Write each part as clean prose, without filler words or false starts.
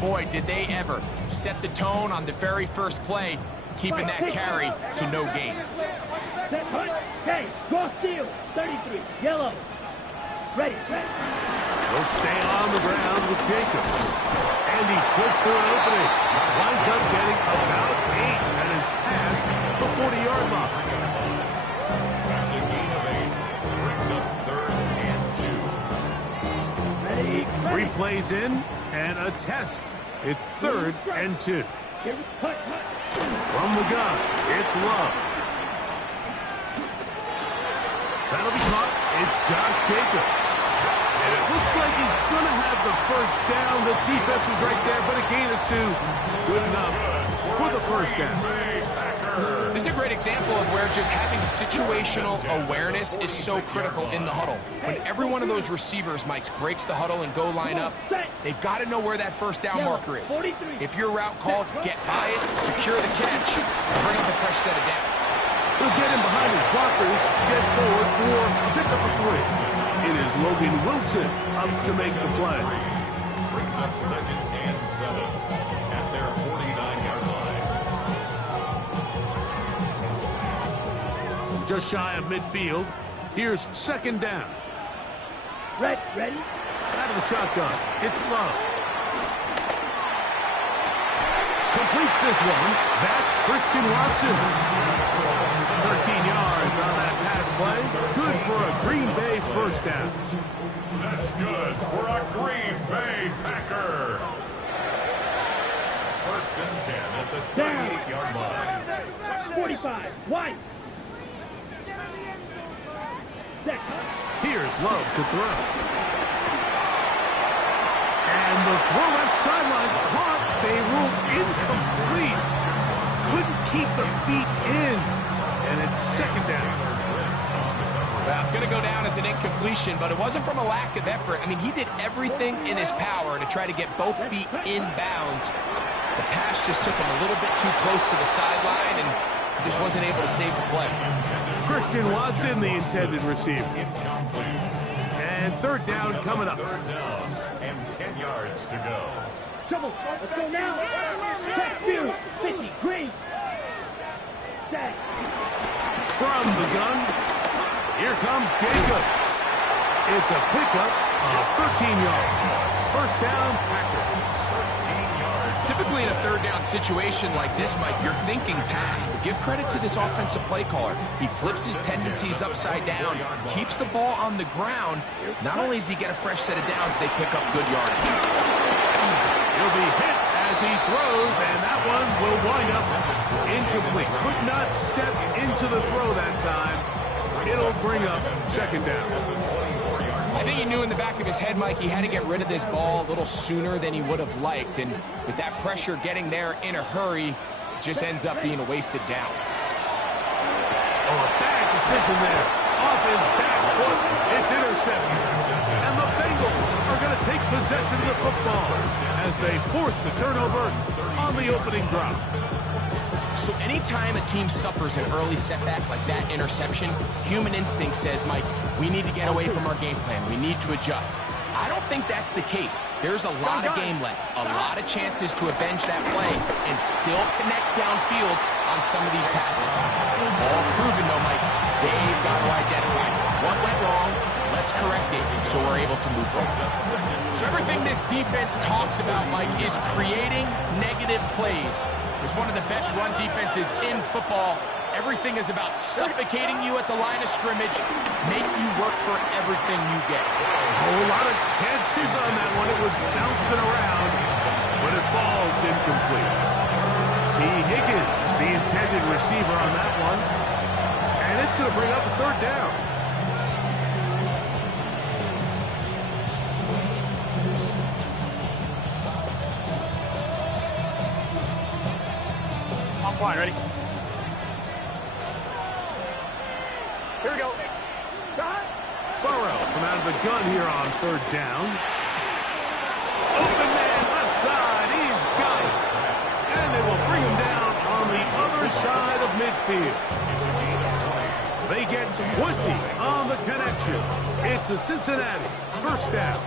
Boy, did they ever set the tone on the very first play, keeping that carry to no gain. Hey, cross field, 33, yellow. Ready. He'll stay on the ground with Jacobs. And he slips through an opening. Winds up getting about 8 and is past the 40-yard line. That's a gain of 8. Brings up 3rd and 2. Ready. 3 plays in and a test. It's 3rd and 2. From the gun, it's Love. That'll be caught. It's Josh Jacobs. And it looks like he's going to have the first down. The defense was right there, but a gain of 2. Good enough for the first down. This is a great example of where just having situational awareness is so critical in the huddle. When every one of those receivers, Mike, breaks the huddle and go line up, they've got to know where that first down marker is. If your route calls, get by it, secure the catch, and bring up a fresh set of downs. He'll get in behind his blockers, get forward for pickup of 3. It is Logan Wilson up to make the play. Brings up 2nd and 7 at their 49-yard line. Just shy of midfield. Here's 2nd down. Ready. Out of the shotgun. It's Love. Completes this one. That's Christian Watson. 13 yards on that pass play. Good for a Green Bay first down. That's good for a Green Bay Packer. 1st and 10 at the 38-yard line. 45, wide. Here's Love to throw. And the throw left sideline caught. They ruled incomplete. Couldn't keep the feet in. And it's 2nd down. Well, it's going to go down as an incompletion, but it wasn't from a lack of effort. I mean, he did everything in his power to try to get both feet in bounds. The pass just took him a little bit too close to the sideline, and he just wasn't able to save the play. Christian Watson, the intended receiver. And 3rd down coming up. 3rd down and 10 yards to go. Trouble, let's go now. Check field, 50, green. Set. From the gun, here comes Jacobs. It's a pickup of 13 yards. First down, Packers. 13 yards. Typically in a 3rd down situation like this, Mike, you're thinking pass, but give credit to this offensive play caller. He flips his tendencies upside down, keeps the ball on the ground. Not only does he get a fresh set of downs, they pick up good yardage. He'll be hit as he throws, and that one will wind up incomplete. Could not step into the throw that time. It'll bring up 2nd down. I think he knew in the back of his head, Mike, he had to get rid of this ball a little sooner than he would have liked. And with that pressure getting there in a hurry, it just ends up being a wasted down. Oh, a bad decision there. Off his back foot, it's intercepted. And the Bengals are going to take possession of the football as they force the turnover on the opening drop. So anytime a team suffers an early setback like that interception, human instinct says, Mike, we need to get away from our game plan. We need to adjust. I don't think that's the case. There's a lot of game left, a lot of chances to avenge that play and still connect downfield on some of these passes. All proven, though, Mike, they've got to identify what went wrong. Let's correct it so we're able to move forward. So everything this defense talks about, Mike, is creating negative plays. It's one of the best run defenses in football. Everything is about suffocating you at the line of scrimmage, make you work for everything you get. A whole lot of chances on that one. It was bouncing around, but it falls incomplete. T. Higgins, the intended receiver on that one. And it's going to bring up a 3rd down. Fine, ready? Here we go. Burrow from out of the gun here on 3rd down. Open man left side. He's got it. And they will bring him down on the other side of midfield. They get 20 on the connection. It's a Cincinnati first down.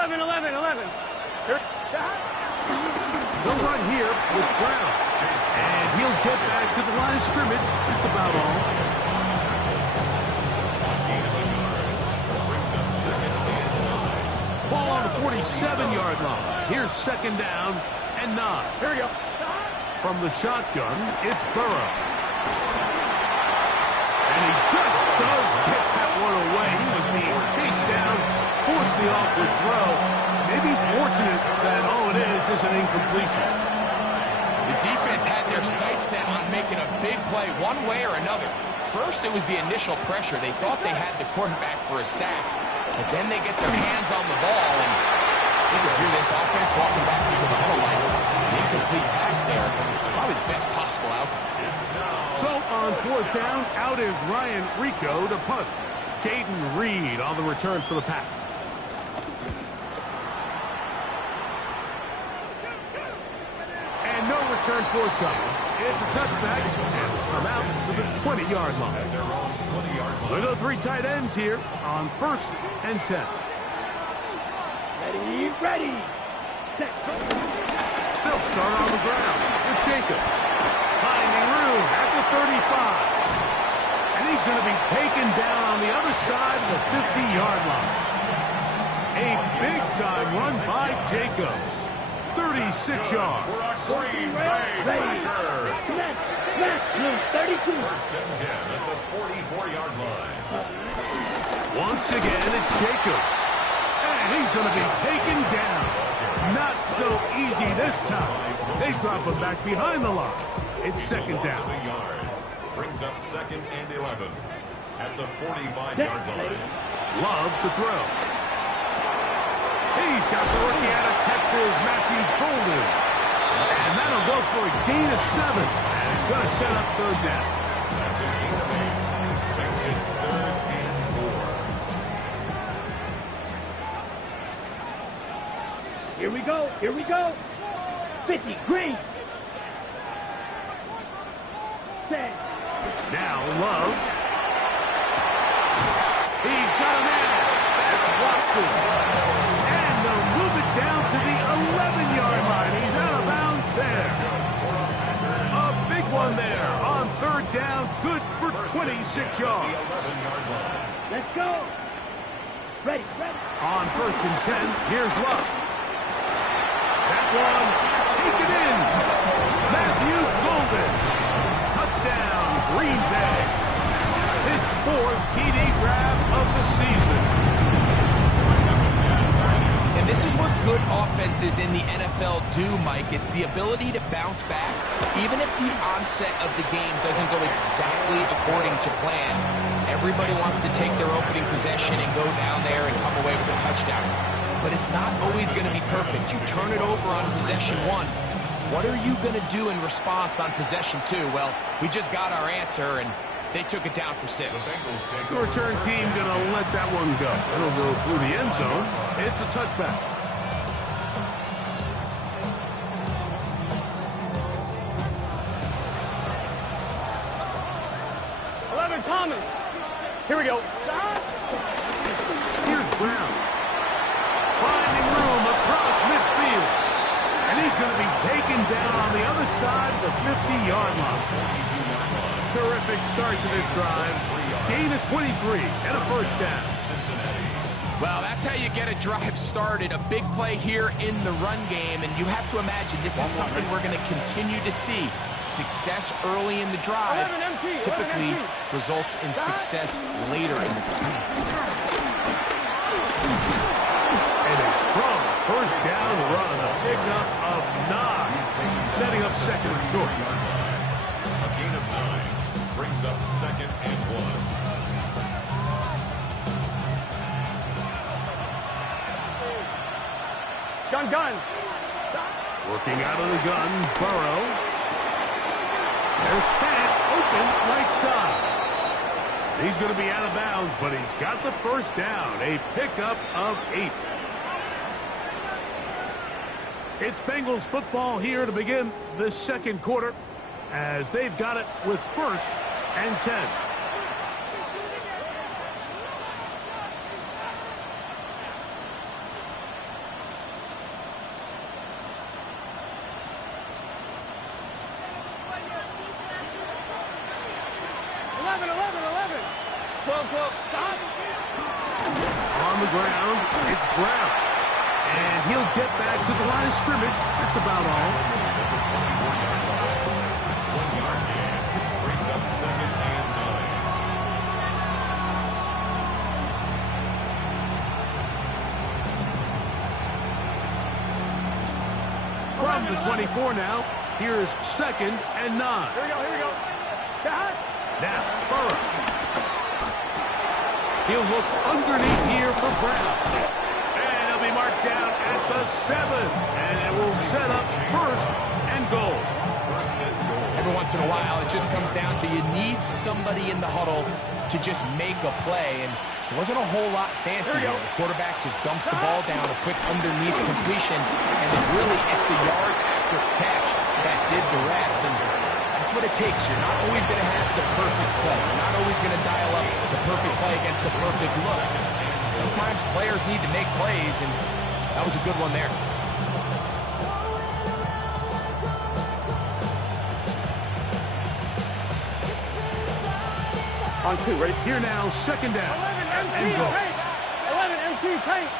11, 11, 11. No run here with Brown. And he'll get back to the line of scrimmage. That's about all. Ball on the 47-yard line. Here's second down and 9. Here we go. From the shotgun, it's Burrow. And he just does get that one away. He was being chased down, forced the awkward throw. Maybe he's fortunate that all it is an incompletion. The defense had their sights set on making a big play one way or another. First, it was the initial pressure. They thought they had the quarterback for a sack, but then they get their hands on the ball, and you can hear this offense walking back into the huddle line. An incomplete pass there. Probably the best possible outcome. So on fourth down, out is Ryan Rico to punt. Jaden Reed on the return for the Pack. And no return forthcoming. It's a touchback and come out to the 20-yard line. With the 3 tight ends here on 1st and 10. Ready, ready. Set. They'll start on the ground with Jacobs. Finding room at the 35. And he's going to be taken down on the other side of the 50-yard line. A big-time run by Jacobs. 36 yards. Ready. Smash. 32. First and 10 at the 44-yard line. Once again, it's Jacobs. And he's going to be taken down. Not so easy this time. They drop him back behind the line. It's second down. Brings up 2nd and 11 at the 45-yard line. Love to throw. He's got the rookie out of Texas, Matthew Golden. And that'll go for a gain of 7. And it's going to set up third down. That's a gain of 8. Makes it 3rd and 4. Here we go. Here we go. 50. Green. Set. Now Love. He's got a man. That's Watson. And they'll move it down to the 11-yard line. He's out of bounds there. A big one there on third down. Good for 26 yards. Let's go. Ready. On 1st and 10, here's Love. That one, taken in. Matthew Golden. Touchdown, Green Bay. His 4th TD grab of the season. And this is what good offenses in the NFL do, Mike. It's the ability to bounce back, even if the onset of the game doesn't go exactly according to plan. Everybody wants to take their opening possession and go down there and come away with a touchdown. But it's not always going to be perfect. You turn it over on possession 1. What are you going to do in response on possession 2? Well, we just got our answer, and they took it down for 6. The return team going to let that one go. It'll go through the end zone. It's a touchback. Thomas. Here we go. Here's Brown. Finding room across midfield. And he's going to be taken down on the other side of the 50-yard line. Terrific start to this drive. Gain of 23 and a first down. Well, that's how you get a drive started. A big play here in the run game, and you have to imagine this is something we're going to continue to see. Success early in the drive typically results in success later in the drive. And a strong first down run, a pickup of 9, setting up second and short. A gain of 9 brings up 2nd and 1. Gun. Working out of the gun, Burrow. There's Fant open right side. He's going to be out of bounds, but he's got the first down. A pickup of 8. It's Bengals football here to begin the second quarter as they've got it with 1st and 10. 12. Stop. On the ground, it's Brown. And he'll get back to the line of scrimmage. That's about all. 1-yard gain. Brings up 2nd and 9. From the 24 now, here's 2nd and 9. Here we go. Cut. Now, Burrow. He'll look underneath here for Brown. And he'll be marked down at the 7. And it will set up 1st and goal. Every once in a while, it just comes down to you need somebody in the huddle to just make a play. And it wasn't a whole lot fancy here. The quarterback just dumps the ball down, a quick underneath completion, and then really it's the yards after catch that did the rest. And that's what it takes. You're not always going to have the perfect play. You're not always going to dial up the perfect play against the perfect look. Sometimes players need to make plays, and that was a good one there. On 2, ready? Here now, 2nd down. 11 And MT goal. paint. 11 MT paint.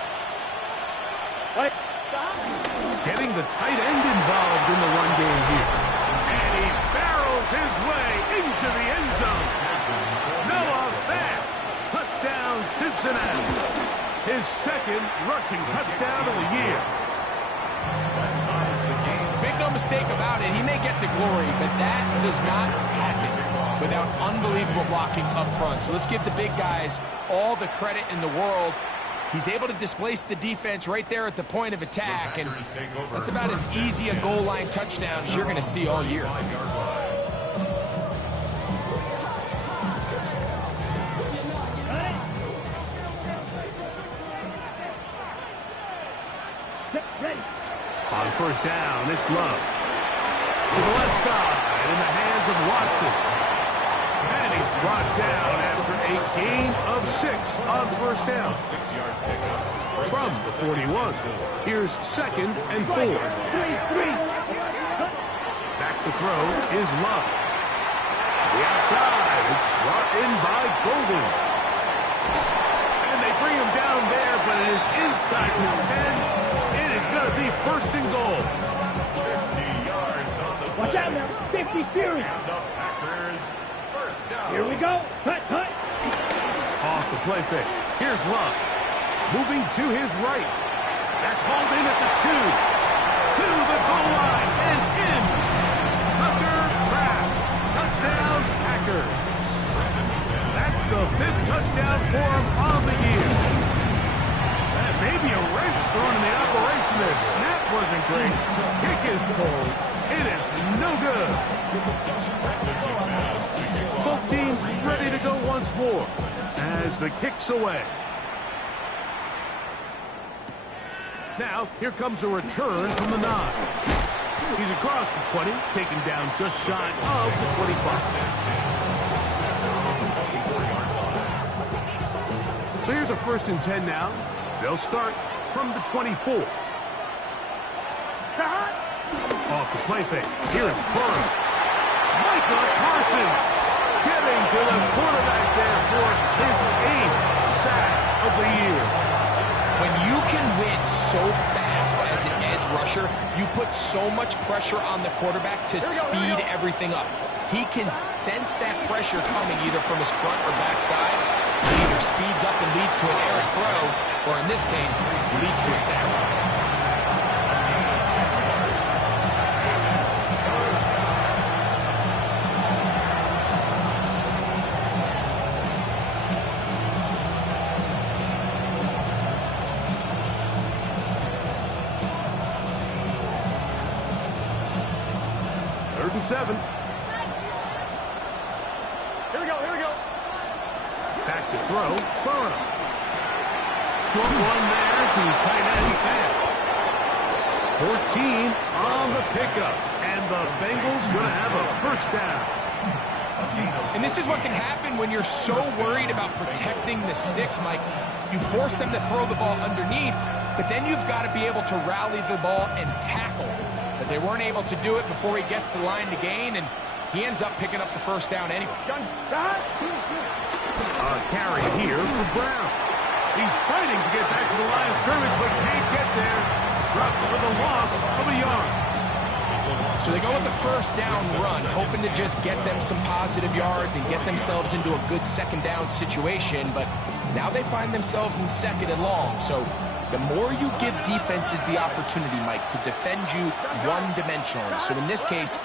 Wait. Stop. Getting the tight end involved in the run game here. And he barrels his way into the end zone. Noah Fant. Touchdown, Cincinnati. His 2nd rushing touchdown of the year. Make no mistake about it, he may get the glory, but that does not happen without unbelievable blocking up front. So let's give the big guys all the credit in the world. He's able to displace the defense right there at the point of attack, and that's about as easy a goal line touchdown as you're going to see all year. Ready. On 1st down, it's Love. To the left side, in the hands of Watson. And he's brought down after a gain of 6 on 1st down. 6-yard pickup. From the 41, here's 2nd and 4. 3. Back to throw is Love. The outside, it's brought in by Golden. And they bring him down there, but it is inside the 10. It is going to be 1st and goal. 50 yards on the Watch out now. 50 Fury. And the Packers first down. Here we go. Cut. Off the play fake. Here's Love. Moving to his right. That's hauled in at the 2. To the goal line and in. Tucker Kraft. Touchdown, Packers. That's the 5th touchdown for him on the year. And maybe a wrench thrown in the operation there. Snap wasn't great. Kick is pulled. It is no good. Both teams ready to go once more as the kick's away. Now, here comes a return from the 9. He's across the 20, taken down just shy of the 25. So here's a 1st and 10 now. They'll start from the 24. Off the play fake. Here is Burrow. Micah Parsons getting to the quarterback there for his 8th sack of the year. When you can win so fast as an edge rusher, you put so much pressure on the quarterback to speed everything up. He can sense that pressure coming either from his front or back side. It either speeds up and leads to an errant throw, or in this case, leads to a sack. Third and 7. Here we go. Back to throw. Burrow. Short one there to his tight end, Fant. 14 on the pickup. And the Bengals going to have a 1st down. And this is what can happen when you're so worried about protecting the sticks, Mike. You force them to throw the ball underneath, but then you've got to be able to rally the ball and tackle. But they weren't able to do it before he gets the line to gain, and he ends up picking up the 1st down anyway. Guns. Cut. A carry here for Brown. He's fighting to get back to the line of scrimmage, but can't get there. Dropped for the loss of a yard. So they go with the first down run, hoping to just get them some positive yards and get themselves into a good second down situation, but now they find themselves in second and long. So the more you give defenses the opportunity, Mike, to defend you one-dimensionally. So in this case,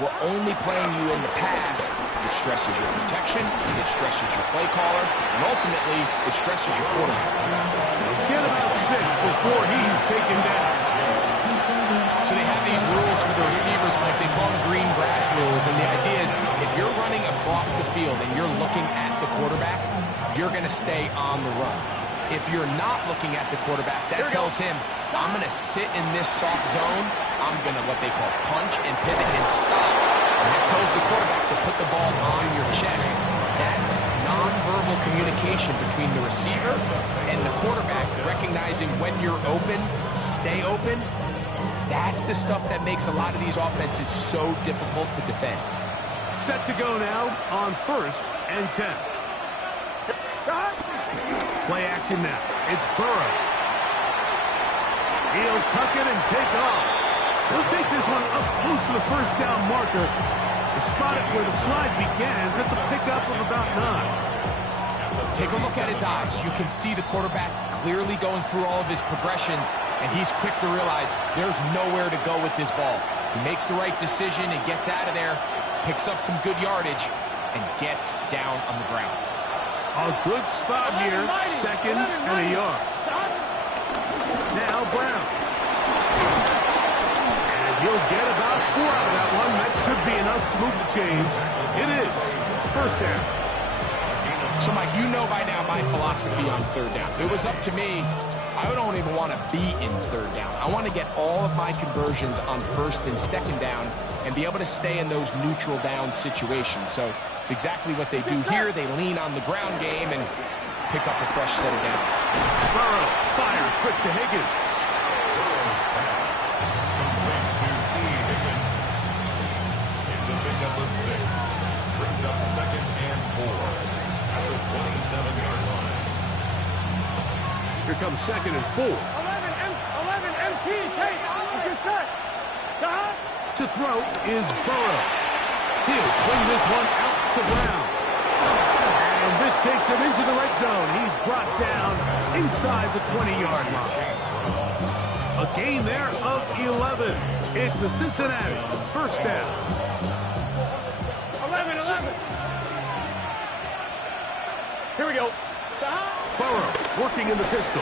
we're only playing you in the pass. It stresses your protection, it stresses your play caller, and ultimately, it stresses your quarterback. Get about 6 before he's taken down. So they have these rules for the receivers, Mike. They call them green grass rules, and the idea is if you're running across the field and you're looking at the quarterback, you're going to stay on the run. If you're not looking at the quarterback, that tells him, I'm going to sit in this soft zone. I'm going to what they call punch and pivot and stop. And that tells the quarterback to put the ball on your chest. That nonverbal communication between the receiver and the quarterback, recognizing when you're open, stay open, that's the stuff that makes a lot of these offenses so difficult to defend. Set to go now on 1st and 10. Play action now. It's Burrow. He'll tuck it and take off. He'll take this one up close to the first down marker. Spot it where the slide begins. It's a pickup of about 9. Take a look at his eyes. You can see the quarterback clearly going through all of his progressions, and he's quick to realize there's nowhere to go with this ball. He makes the right decision and gets out of there, picks up some good yardage, and gets down on the ground. A good spot here, second and a yard. Now Brown. And he'll get about 4 out of that one. That should be enough to move the chains. It is first down. So, Mike, you know by now my philosophy on third down. If it was up to me, I don't even want to be in third down. I want to get all of my conversions on first and second down and be able to stay in those neutral down situations. So it's exactly what they do here. They lean on the ground game and pick up a fresh set of downs. Burrow fires quick to Higgins. Burrow's pass complete to T. Higgins. It's a pickup of 6. Brings up second and 4 at the 27-yard line. Here comes second and 4. 11 MT, take. You can set. To throw is Burrow. He'll swing this one out to Brown. And this takes him into the red zone. He's brought down inside the 20-yard line. A gain there of 11. It's a Cincinnati first down. 11. Here we go. Burrow working in the pistol.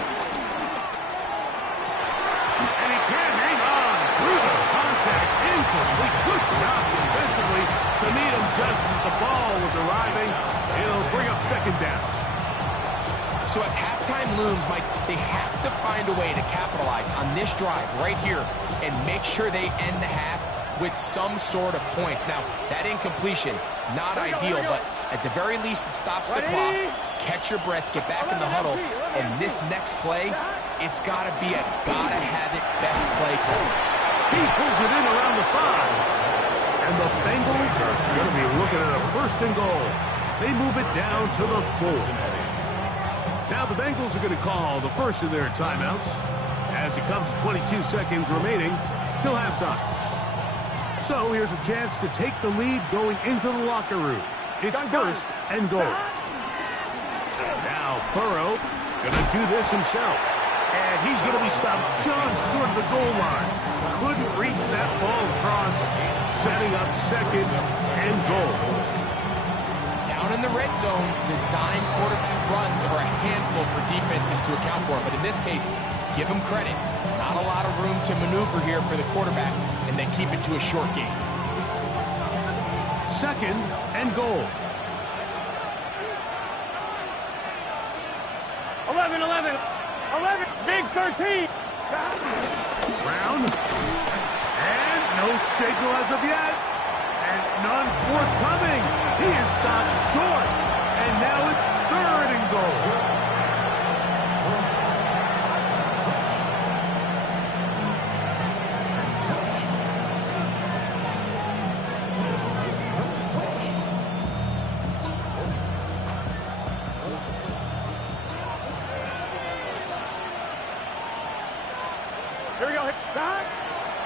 And he can't hang on through the contact. Incomplete. Good job defensively to meet him just as the ball was arriving. It'll bring up second down. So as halftime looms, Mike, they have to find a way to capitalize on this drive right here and make sure they end the half with some sort of points. Now, that incompletion, not ideal, but at the very least, it stops the clock. Catch your breath, get back in the huddle, and this next play, it's got to be a gotta-have-it best play call. He pulls it in around the 5. And the Bengals are going to be looking at a first and goal. They move it down to the 4. Now the Bengals are going to call the first of their timeouts as it comes to 22 seconds remaining till halftime. So here's a chance to take the lead going into the locker room. It's first and goal. Now Burrow going to do this himself. And he's going to be stopped just short of the goal line. Couldn't reach that ball across, setting up second and goal. Down in the red zone, design quarterback runs are a handful for defenses to account for. But in this case, give them credit. Not a lot of room to maneuver here for the quarterback, and they keep it to a short game. Second and goal. 11, big 13. Brown. And no signal as of yet. And none forthcoming. He is stopped short. And now it's third and goal. Here we go. Stop.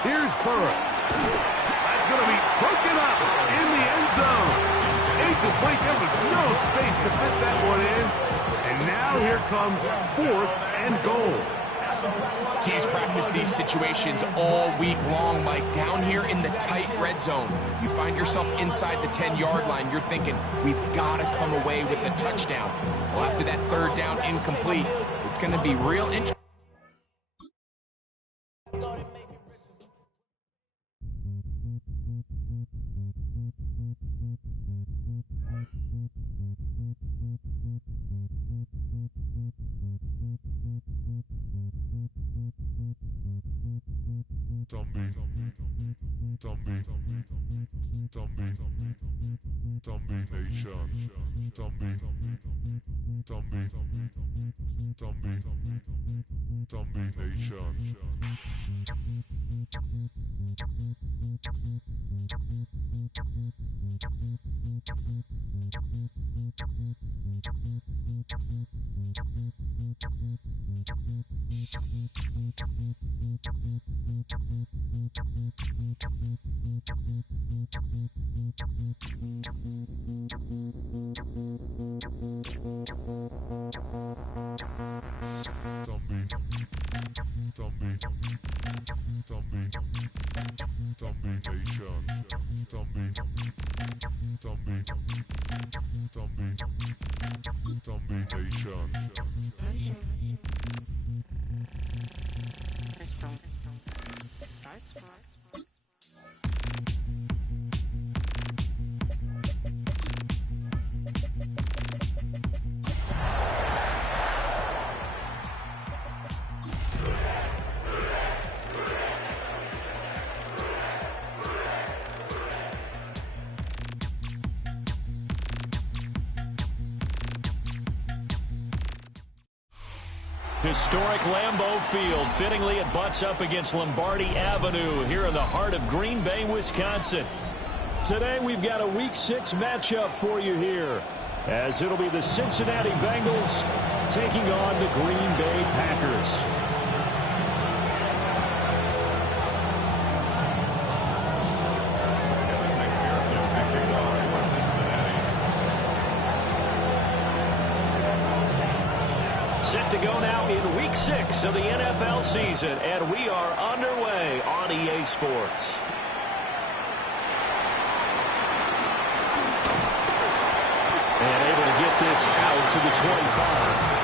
Here's Burrow. That's going to be broken up in the end zone. Incomplete. There was no space to fit that one in. And now here comes 4th and goal. Teams practice these situations all week long, Mike. Down here in the tight red zone, you find yourself inside the 10-yard line. You're thinking, we've got to come away with a touchdown. Well, after that 3rd down incomplete, it's going to be real interesting. Historic Lambeau Field. Fittingly, it butts up against Lombardi Avenue here in the heart of Green Bay, Wisconsin. Today, we've got a Week 6 matchup for you here, as it'll be the Cincinnati Bengals taking on the Green Bay Packers. Set to go now in Week 6 of the NFL season, and we are underway on EA Sports. And able to get this out to the 25.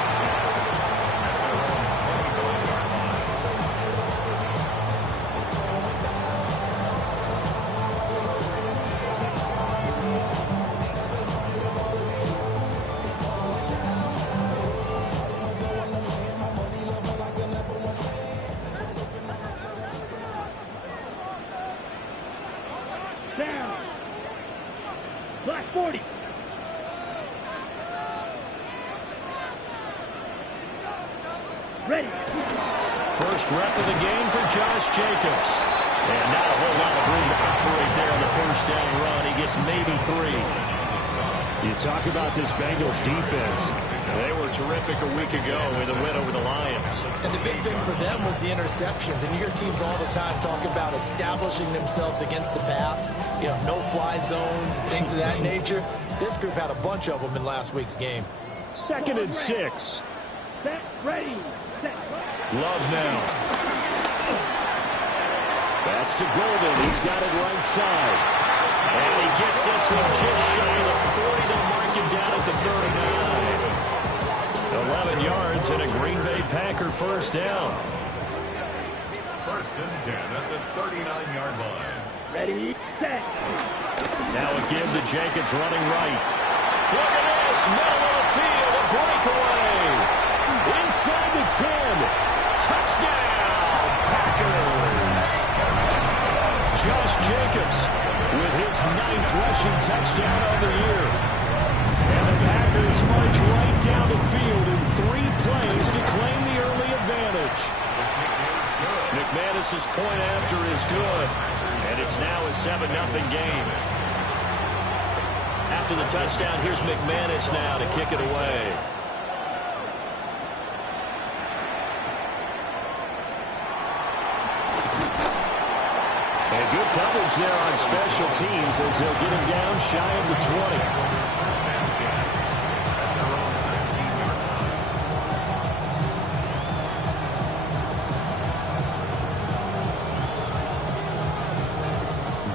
Down. Black 40. Ready. First rep of the game for Josh Jacobs. And not a whole lot of room to operate there on the first down run. He gets maybe 3. You talk about this Bengals defense. They were terrific a week ago with a win over the Lions. And the big thing for them was the interceptions. And you hear teams all the time talk about establishing themselves against the pass. You know, no-fly zones and things of that nature. This group had a bunch of them in last week's game. 2nd and 6. Set. Ready. Set. Love now. That's to Golden. He's got it right side. And he gets this one just shy of the 40. They'll mark him down at the 39. 11 yards and a Green Bay Packer first down. 1st and 10 at the 39-yard line. Ready. Set. Now again to Jacobs running right. Look at this. Middle of the field. A breakaway. Inside the 10. Touchdown, Packers. Josh Jacobs with his 9th rushing touchdown of the year. And the Packers march right down the field in 3 plays to claim the early advantage. McManus's point after is good. And it's now a 7-0 game. After the touchdown, here's McManus now to kick it away. And good coverage there on special teams as they'll get him down shy of the 20.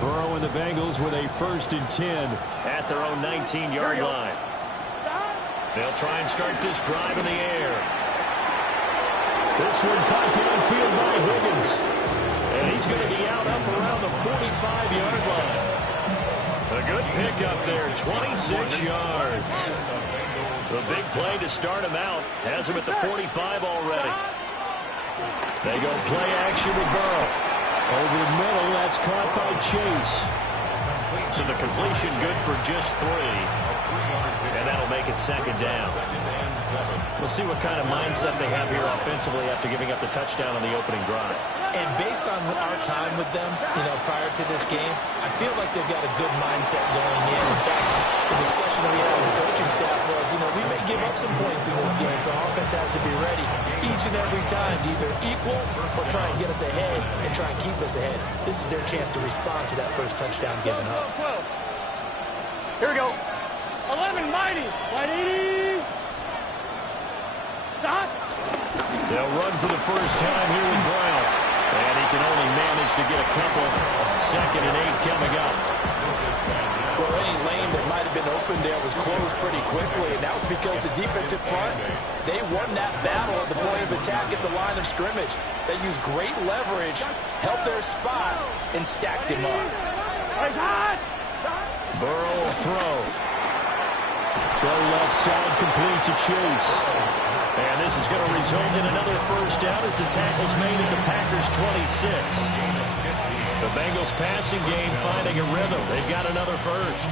Burrow and the Bengals with a 1st and 10 at their own 19-yard line. They'll try and start this drive in the air. This one caught downfield by Higgins. And he's going to be out up around the 45-yard line. A good pickup there, 26 yards. The big play to start him out. Has him at the 45 already. They go play action with Burrow. Over the middle, that's caught by Chase. So the completion good for just 3. And that'll make it 2nd down. We'll see what kind of mindset they have here offensively after giving up the touchdown on the opening drive. And based on our time with them, prior to this game, I feel like they've got a good mindset going in. In fact, the discussion that we had with the coaching staff was, we may give up some points in this game, so our offense has to be ready each and every time to either equal or try and get us ahead and try and keep us ahead. This is their chance to respond to that first touchdown given up. Here we go. 11, Mighty. Mighty. Stop. They'll run for the first time here with Brown. And he can only manage to get a couple. 2nd and 8 coming up. Well, any lane that might have been open there was closed pretty quickly, and that was because the defensive front, they won that battle at the point of attack at the line of scrimmage. They used great leverage, held their spot, and stacked him up. Burrow will throw. Throw left side, complete to Chase. And this is going to result in another first down as the tackle's made at the Packers' 26. The Bengals passing game finding a rhythm. They've got another first.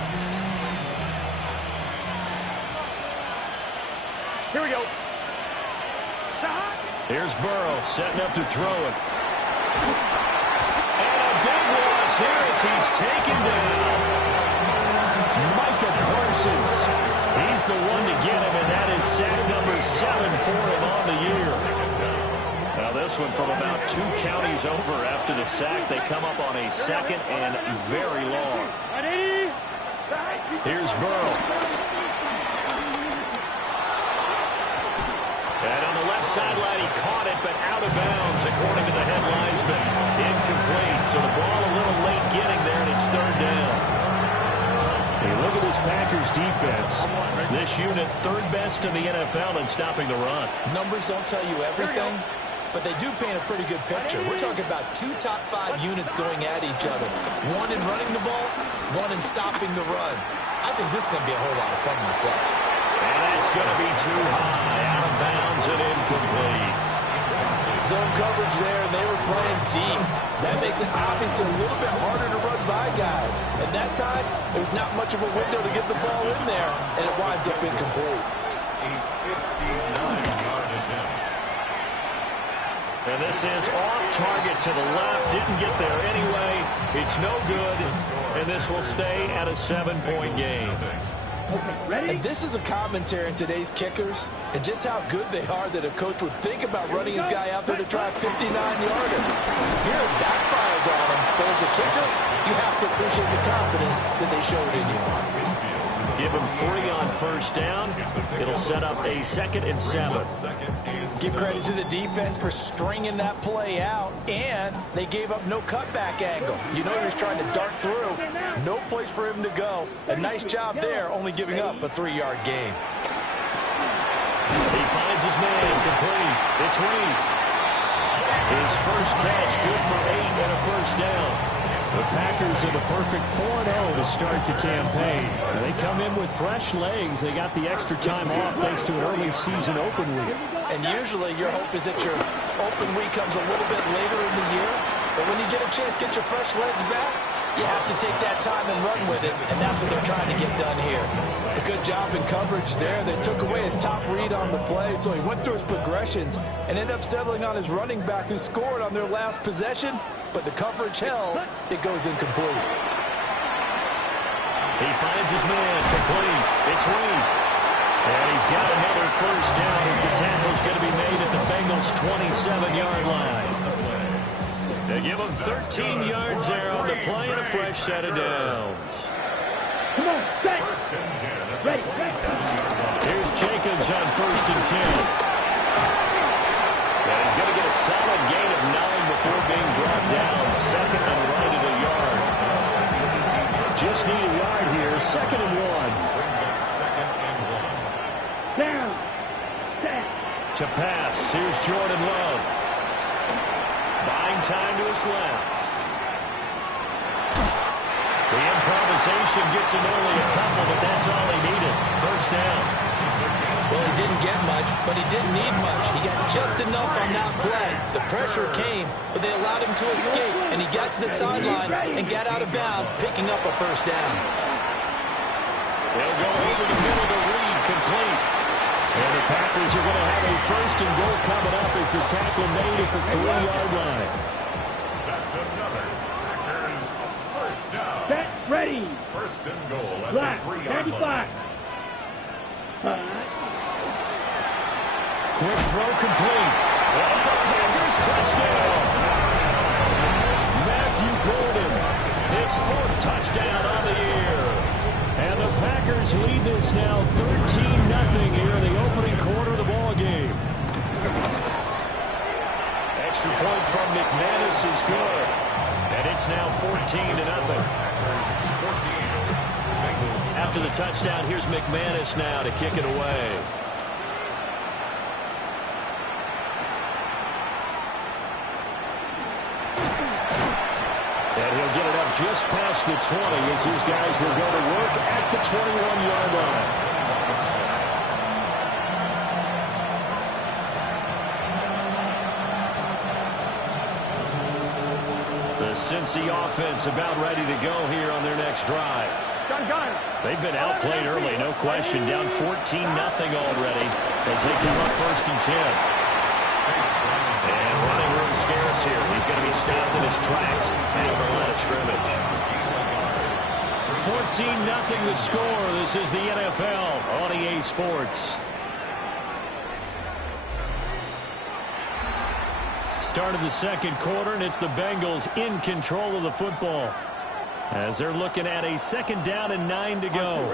Here we go. Here's Burrow setting up to throw it. And a big loss here as he's taken down. Micah Parsons. He's the one to get him, and that is sack number 7 for him on the year. Now this one from about 2 counties over after the sack. They come up on a 2nd and very long. Here's Burrow. And on the left sideline, he caught it, but out of bounds, according to the head linesman. Incomplete, so the ball a little late getting there, and it's 3rd down. Hey, look at this Packers defense. This unit 3rd best in the NFL in stopping the run. Numbers don't tell you everything, but they do paint a pretty good picture. We're talking about 2 top 5 units going at each other. 1 in running the ball, 1 in stopping the run. I think this is going to be a whole lot of fun myself. And that's going to be too high, out of bounds and incomplete. Zone coverage there, and they were playing deep. That makes it obviously a little bit harder to run by guys. At that time, there was not much of a window to get the ball in there, and it winds up incomplete. And this is off target to the left. Didn't get there anyway. It's no good, and this will stay at a 7-point game. And this is a commentary in today's kickers and just how good they are that a coach would think about running his guy out there to try a 59-yarder. Here it backfires on him, but as a kicker, you have to appreciate the confidence that they showed in you. Give him 3 on first down. It'll set up a 2nd and 7. Give credit to the defense for stringing that play out, and they gave up no cutback angle. You know he was trying to dart through. No place for him to go. A nice job there, only giving up a 3-yard gain. He finds his man, complete. It's Reed. His first catch, good for 8 and a first down. The Packers are the perfect 4-0 to start the campaign. They come in with fresh legs. They got the extra time off thanks to an early season open week. And usually your hope is that your open week comes a little bit later in the year. But when you get a chance to get your fresh legs back, you have to take that time and run with it. And that's what they're trying to get done here. A good job in coverage there. They took away his top read on the play, so he went through his progressions and ended up settling on his running back who scored on their last possession. But the coverage held, it goes incomplete. He finds his man, complete. It's Reed. And he's got another first down as the tackle's going to be made at the Bengals' 27-yard line. They give him 13 yards there on the play and a fresh set of downs. Come on, set. Ready. Here's Jacobs on 1st and 10. Yeah, he's going to get a solid gain of 9 before being brought down. 2nd and right at a yard. Just need a yard here. 2nd and 1. Down. Set. To pass. Here's Jordan Love. Buying time to his left. The improvisation gets him only a couple, but that's all he needed. 1st down. Well, he didn't get much, but he didn't need much. He got just enough on that play. The pressure came, but they allowed him to escape, and he got to the sideline and got out of bounds, picking up a 1st down. They'll go over the middle to Reed, complete. And the Packers are going to have a 1st and goal coming up as the tackle made at the 3-yard line. That's another Packers 1st down. Set. Ready. 1st and goal at Black. the 3-yard 95. Quick throw complete. That's a Packers touchdown. Matthew Golden, his 4th touchdown on the year. And the Packers lead this now 13-0 here in the opening quarter of the ball game. Extra point from McManus is good. And it's now 14-0. After the touchdown, here's McManus now to kick it away. And he'll get it up just past the 20 as his guys will go to work at the 21-yard line. The Cincy offense about ready to go here on their next drive. They've been outplayed early, no question. Down 14-0 already as they come up 1st and 10. And running room scarce here. He's going to be stopped in his tracks at the line of scrimmage. 14-0 the score. This is the NFL on EA Sports. Start of the 2nd quarter, and it's the Bengals in control of the football as they're looking at a 2nd down and 9 to go.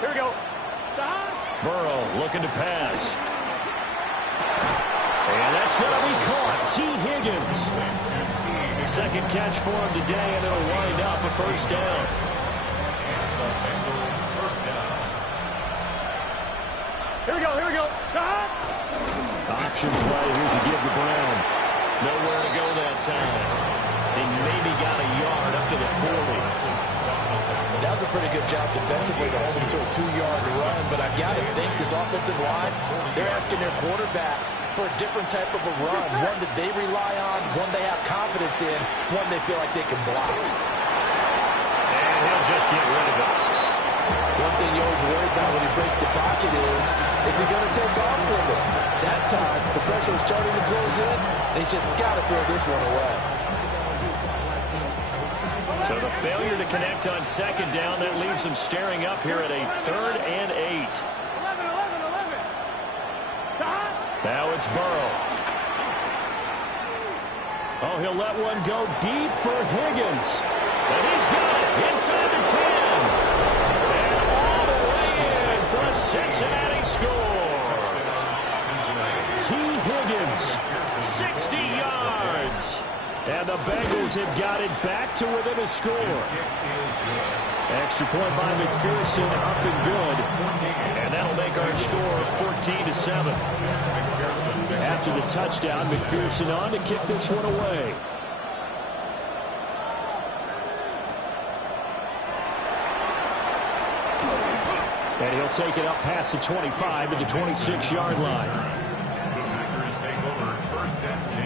Here we go. Burrow looking to pass. And that's going to be caught. T. Higgins. 2nd catch for him today, and it'll wind up a 1st down. Here we go. Option play. Here's a give to Brown. Nowhere to go that time. He maybe got a yard up to the 40. That was a pretty good job defensively to hold him to a 2-yard run, but I've got to think this offensive line, they're asking their quarterback for a different type of a run, one that they rely on, one they have confidence in, one they feel like they can block. And he'll just get rid of it. One thing you always worry about when he breaks the pocket is he going to take off with it? That time, the pressure is starting to close in. He's just got to throw this one away. So the failure to connect on 2nd down, that leaves him staring up here at a 3rd and 8. 11. Now it's Burrow. Oh, he'll let one go deep for Higgins. And he's got it inside the 10. And all the way in for a Cincinnati score. T. Higgins, 60 yards. And the Bengals have got it back to within a score. Extra point by McPherson, up and good. And that'll make our score 14-7. After the touchdown, McPherson on to kick this one away. And he'll take it up past the 25 to the 26-yard line. The Packers take over 1st and 10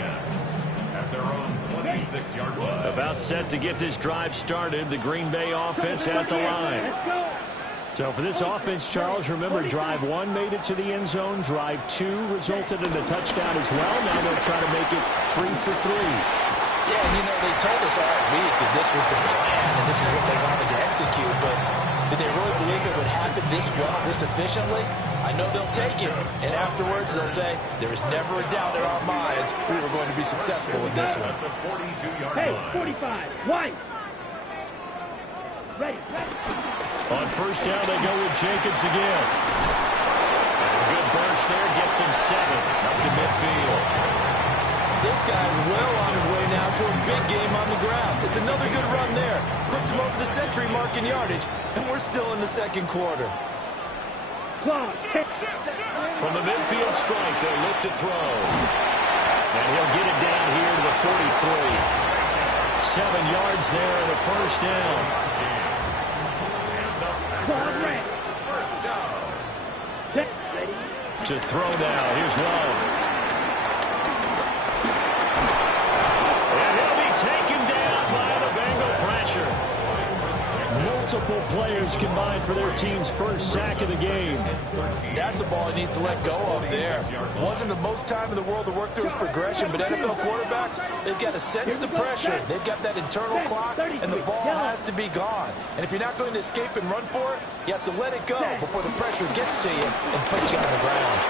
at their own 26-yard line. About set to get this drive started. The Green Bay offense at the line. So for this offense, Charles, remember, drive 1 made it to the end zone. Drive 2 resulted in a touchdown as well. Now they'll try to make it 3 for 3. Yeah, they told us all week that this was the plan and this is what they wanted to execute, but Did they really believe it would happen this well, this efficiently? I know they'll take it, and afterwards they'll say, there was never a doubt in our minds we were going to be successful with this one. Hey, 45, white. Ready. On first down, they go with Jacobs again. A good burst there, gets him 7 up to midfield. This guy's well on his way now to a big game on the ground. It's another good run there. Puts him over the century mark in yardage, and we're still in the second quarter. From the midfield strike, they look to throw. And he'll get it down here to the 43. 7 yards there and a first down. To throw now. Here's Love. And he'll be taken down by the Bengal pressure. Multiple players combined for their team's first sack of the game. That's a ball he needs to let go of there. Wasn't the most time in the world to work through his progression, but NFL quarterbacks, they've got to sense the pressure. They've got that internal clock, and the ball has to be gone. And if you're not going to escape and run for it, you have to let it go before the pressure gets to you and puts you on the ground.